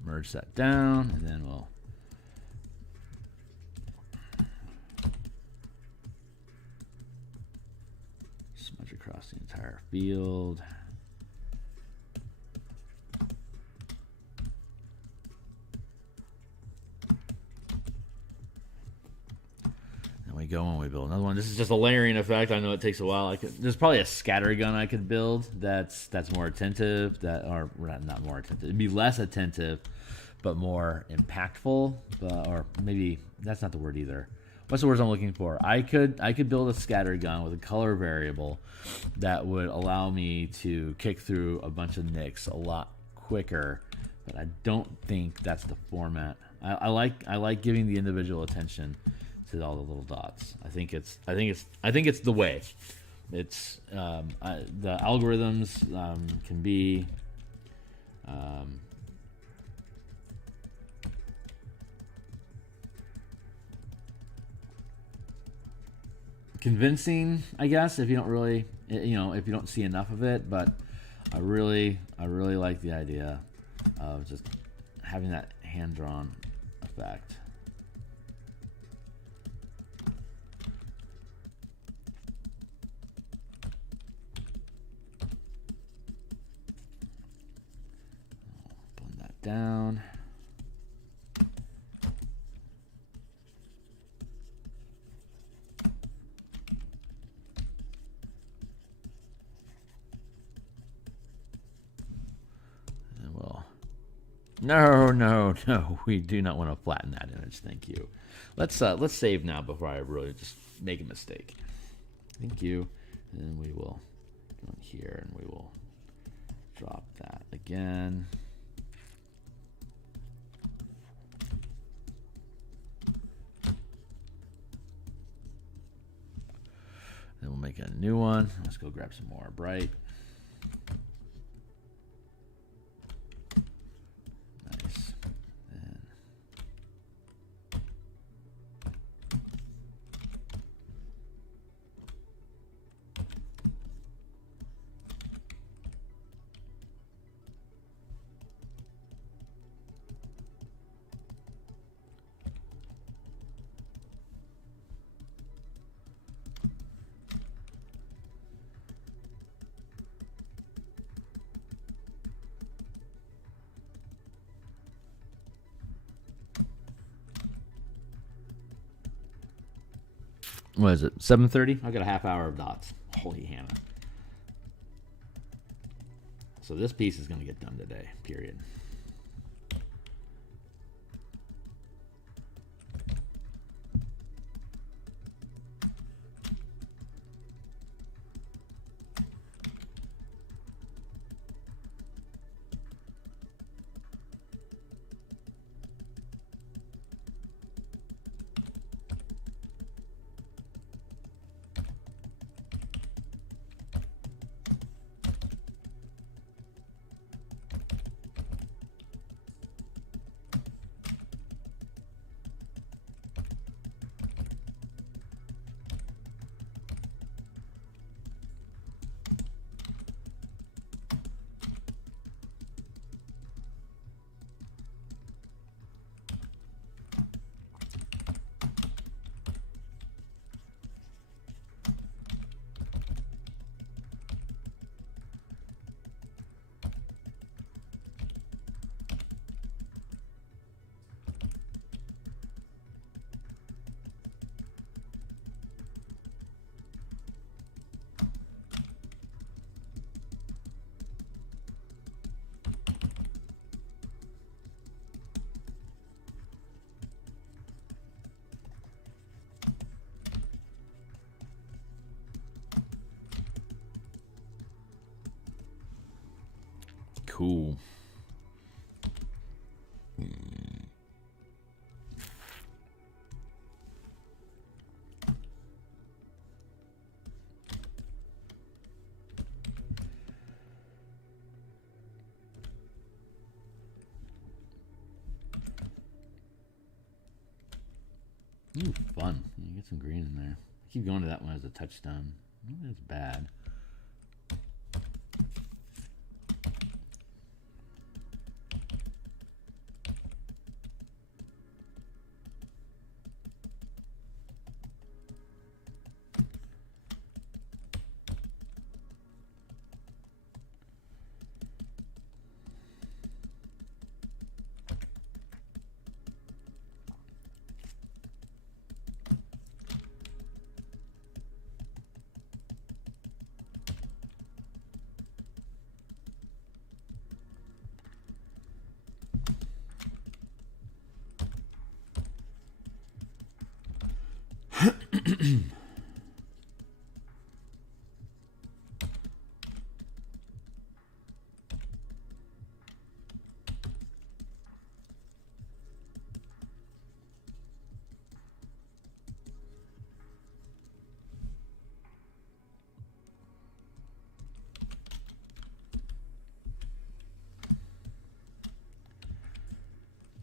Merge that down, and then we'll smudge across the entire field. And we go and we build another one. This is just a layering effect. I know it takes a while. There's probably a scatter gun I could build that's more attentive, or not more attentive. It'd be less attentive, but more impactful, or maybe that's not the word either. What's the words I'm looking for? I could build a scatter gun with a color variable that would allow me to kick through a bunch of nicks a lot quicker, but I don't think that's the format. I like giving the individual attention to all the little dots. I think it's the way. It's the algorithms can be convincing, I guess, if you don't really, if you don't see enough of it. But I really like the idea of just having that hand-drawn effect. Blend that down. No, no, no. We do not want to flatten that image. Thank you. Let's save now before I really just make a mistake. Thank you. And then we will go in here and we will drop that again. Then we'll make a new one. Let's go grab some more bright. Nice. And what is it? 7:30? I got a half hour of dots. Holy Hannah. So this piece is going to get done today, period. Cool. Ooh, fun. You get some green in there. I keep going to that one as a touchstone. That's bad.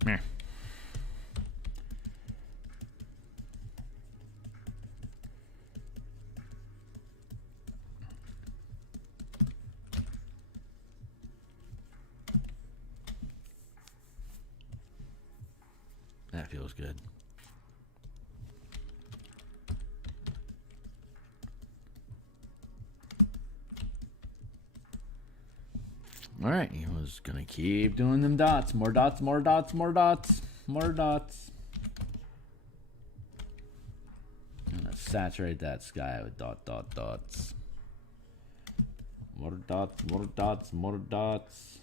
Meh. That feels good. All right, he was gonna keep doing them dots. More dots, more dots, more dots, more dots. I'm gonna saturate that sky with dots. More dots, more dots, more dots.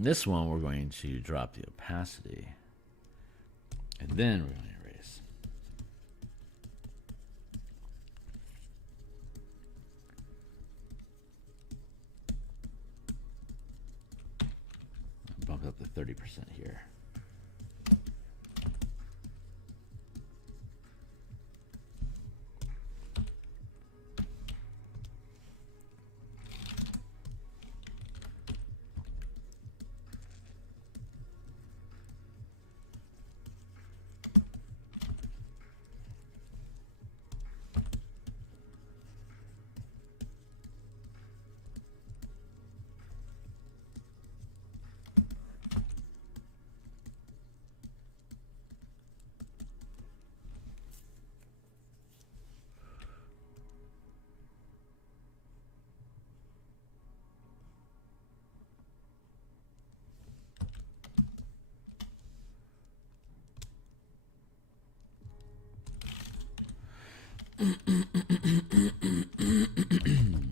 This one we're going to drop the opacity, and then we're going to erase. Bump up to 30% here.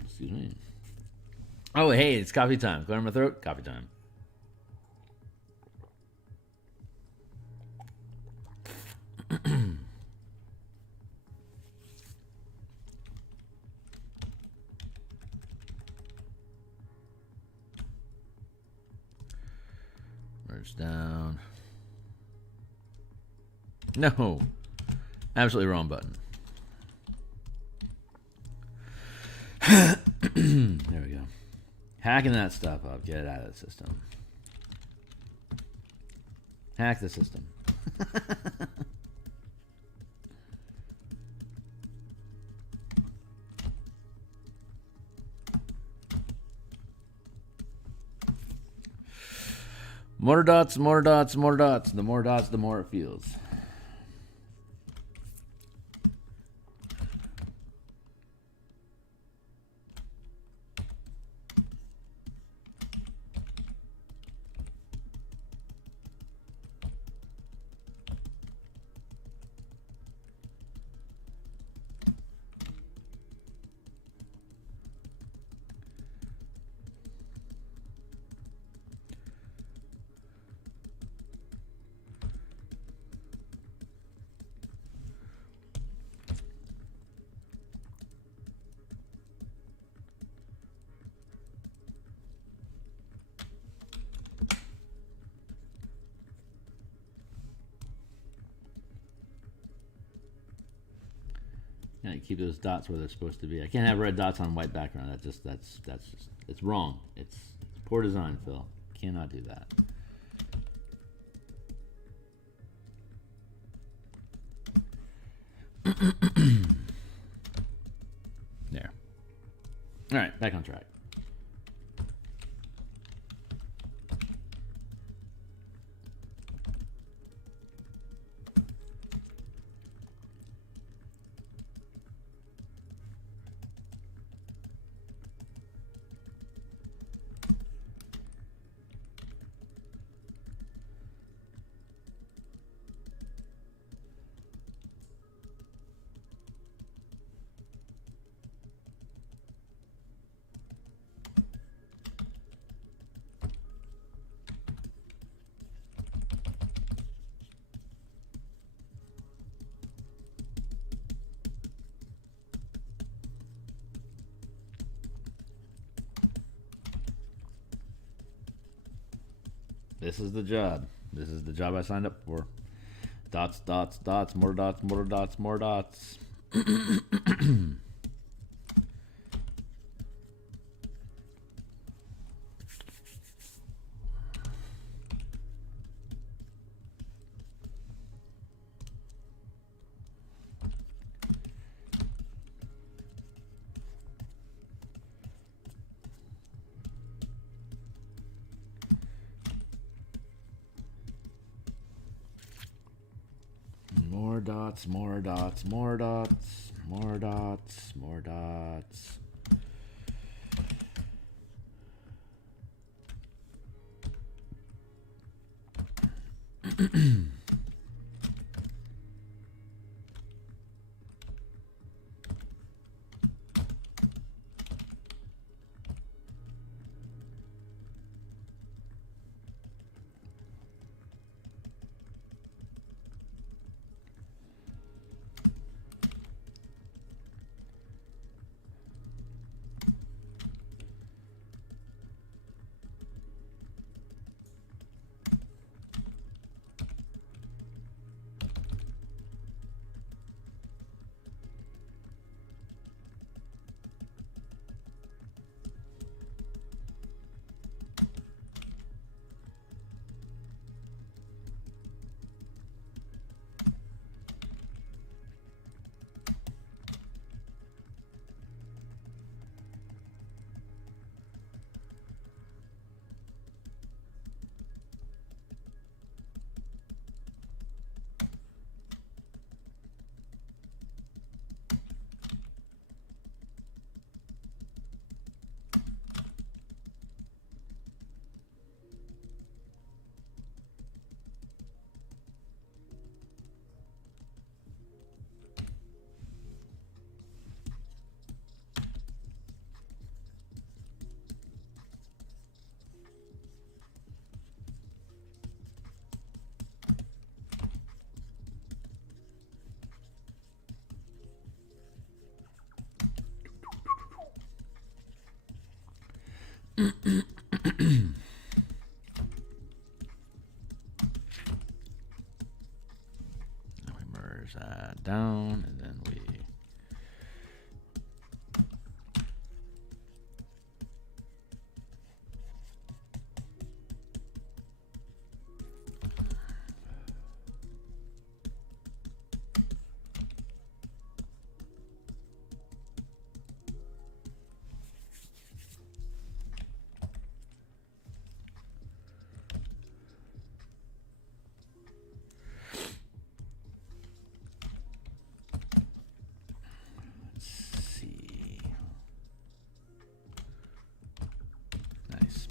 Excuse me. Oh, hey, it's coffee time. Clear my throat. Coffee time. Merge down. No. Absolutely wrong button. There we go. Hacking that stuff up. Get it out of the system. Hack the system. More dots, more dots, more dots. The more dots, the more it feels. Yeah, you keep those dots where they're supposed to be. I can't have red dots on white background. That's just it's wrong. It's poor design, Phil. Cannot do that. There. All right, back on track. This is the job. This is the job I signed up for. Dots, dots, dots, more dots, more dots, more dots. More dots, more dots, more dots, more dots, more dots. Now we merge that down, and then we see. Nice.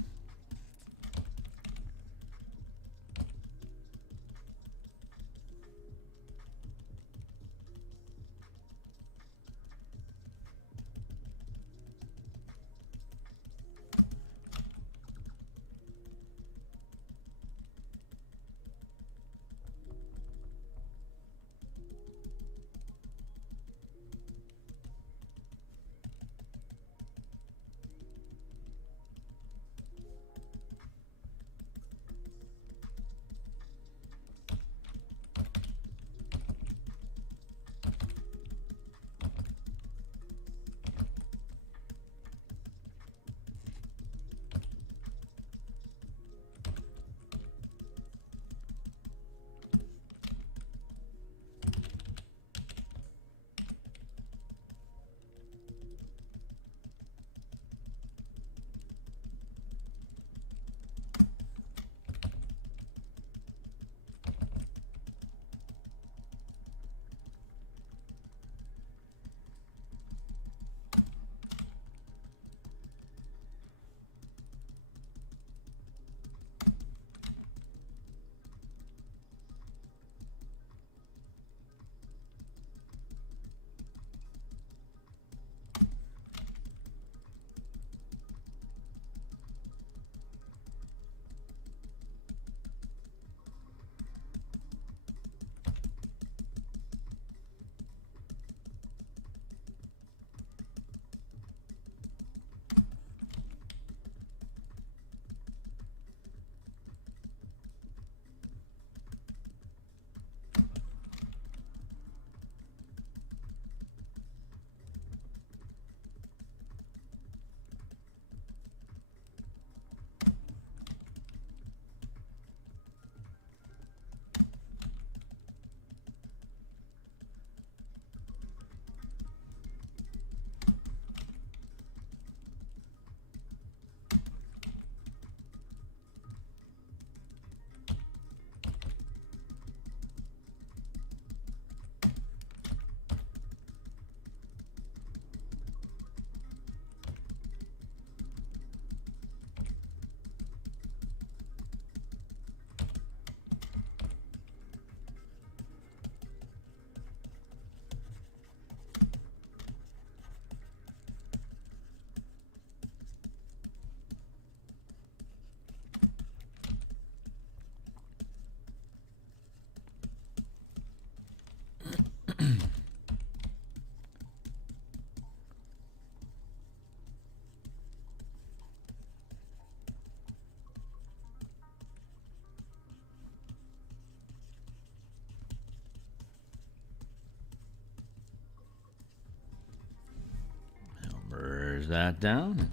Merge that down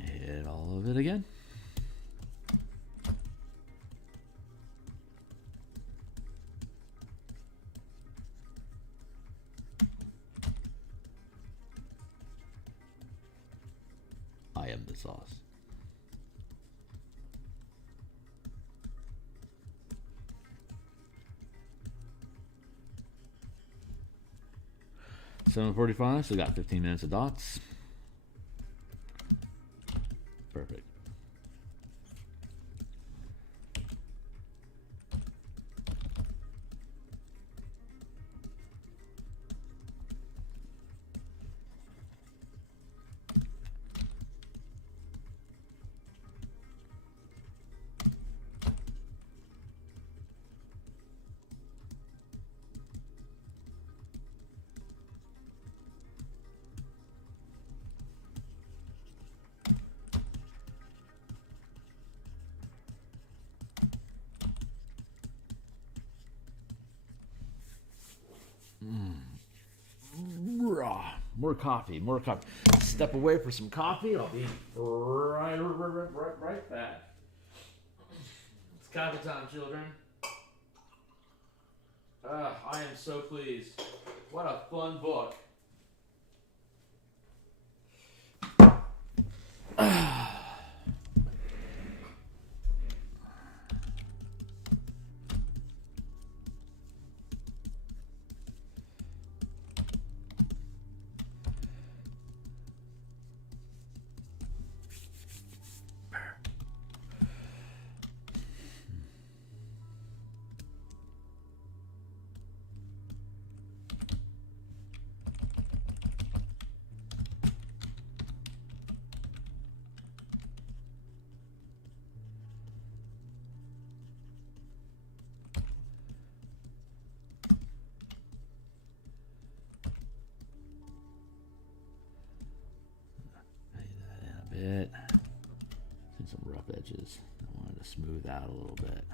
and hit all of it again. I am the sauce. $7:45, so we got 15 minutes of dots. Perfect. More coffee, more coffee. Step away for some coffee. I'll be right back. It's coffee time, children. I am so pleased. What a fun book. Bit. See some rough edges. I wanted to smooth out a little bit.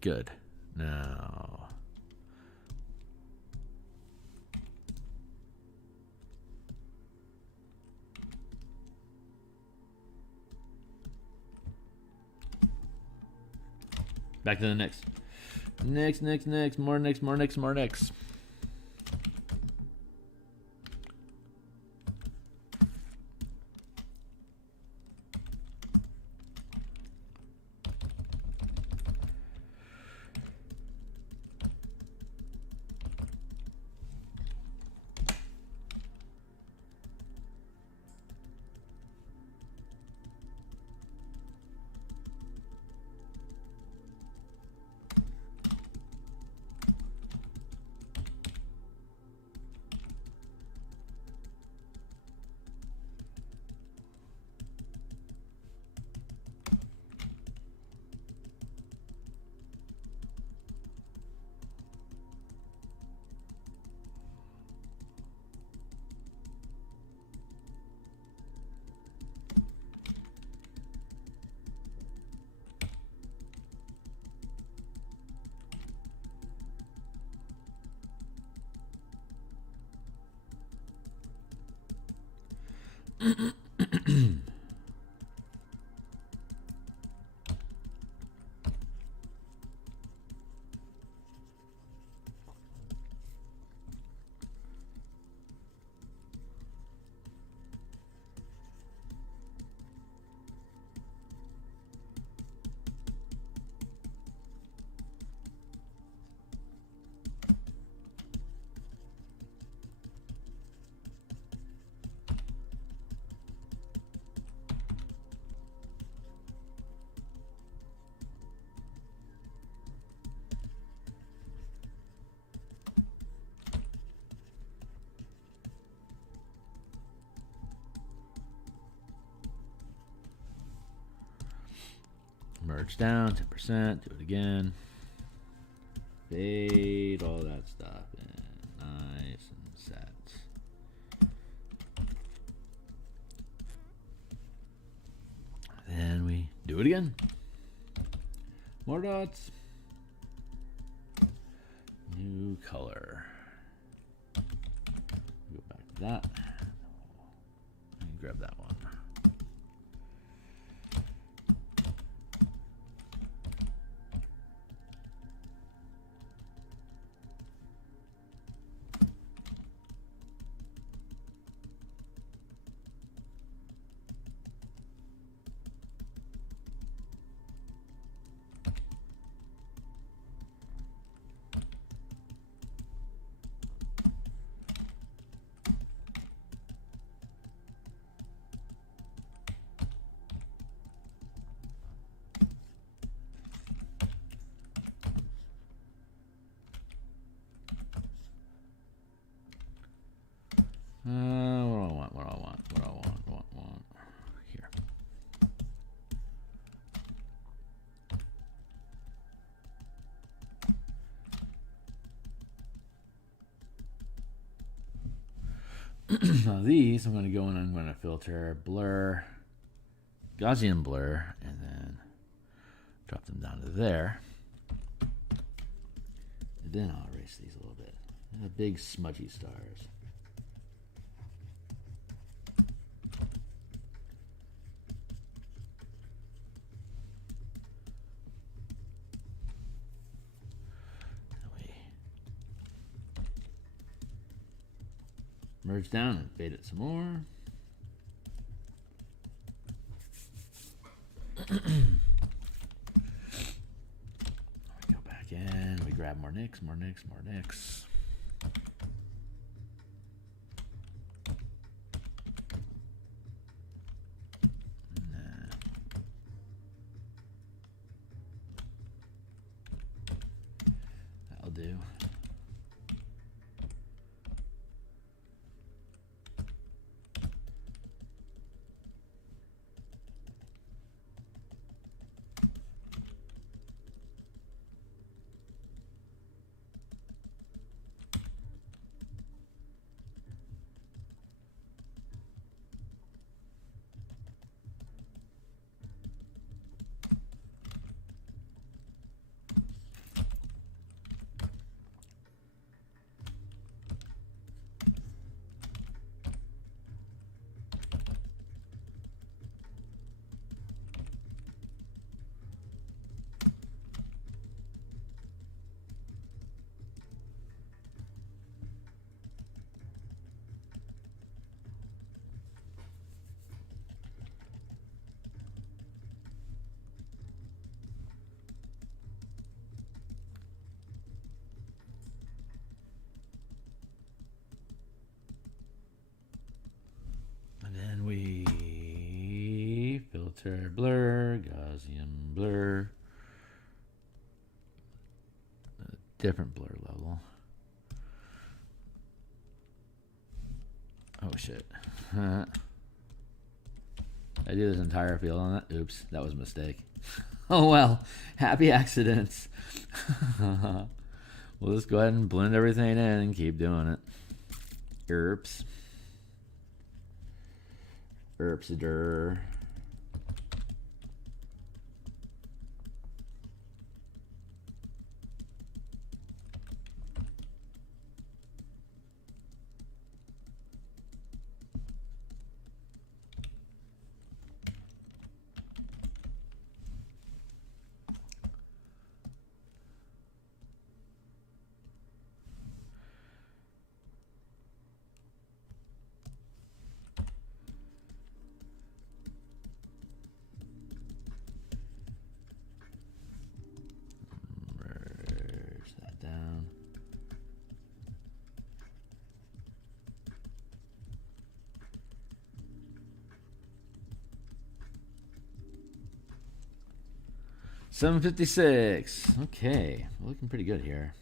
Good. Now, back to the next. Next. More next. Merge down 10%. Do it again. Fade all that stuff in. Nice and set. Then we do it again. More dots. New color. Go back to that. And grab that one. What do I want? Here. Now these, I'm going to go in and I'm going to filter, blur, Gaussian blur, and then drop them down to there. And then I'll erase these a little bit. The big smudgy stars. Merge down and fade it some more. We go back in, we grab more nicks. That'll do. Filter, blur, Gaussian blur, a different blur level. Oh shit. I do this entire field on that. Oops, that was a mistake. Oh well, happy accidents. We'll just go ahead and blend everything in and keep doing it. Oops. Oopsie-der. Down. $756. Okay, we're looking pretty good here.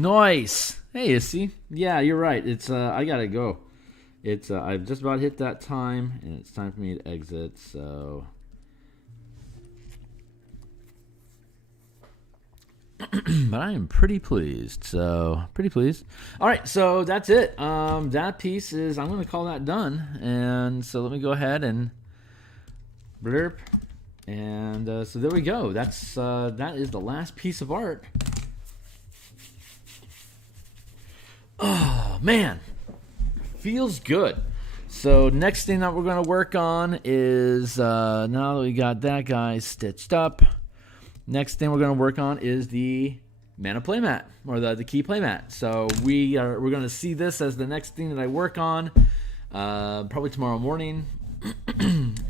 Nice. Hey, Issy. Yeah, you're right. It's I gotta go. It's I've just about hit that time, and it's time for me to exit. So, but I am pretty pleased. So pretty pleased. All right, so that's it. That piece is. I'm gonna call that done. And so let me go ahead and blurp. And so there we go. That's that is the last piece of art. Oh man, feels good. So next thing that we're going to work on is now that we got that guy stitched up, next thing we're going to work on is the mana playmat, or the key playmat. So we're going to see this as the next thing that I work on, probably tomorrow morning.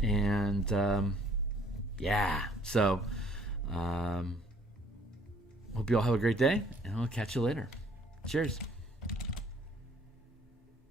And yeah, so hope you all have a great day, and I'll catch you later. Cheers.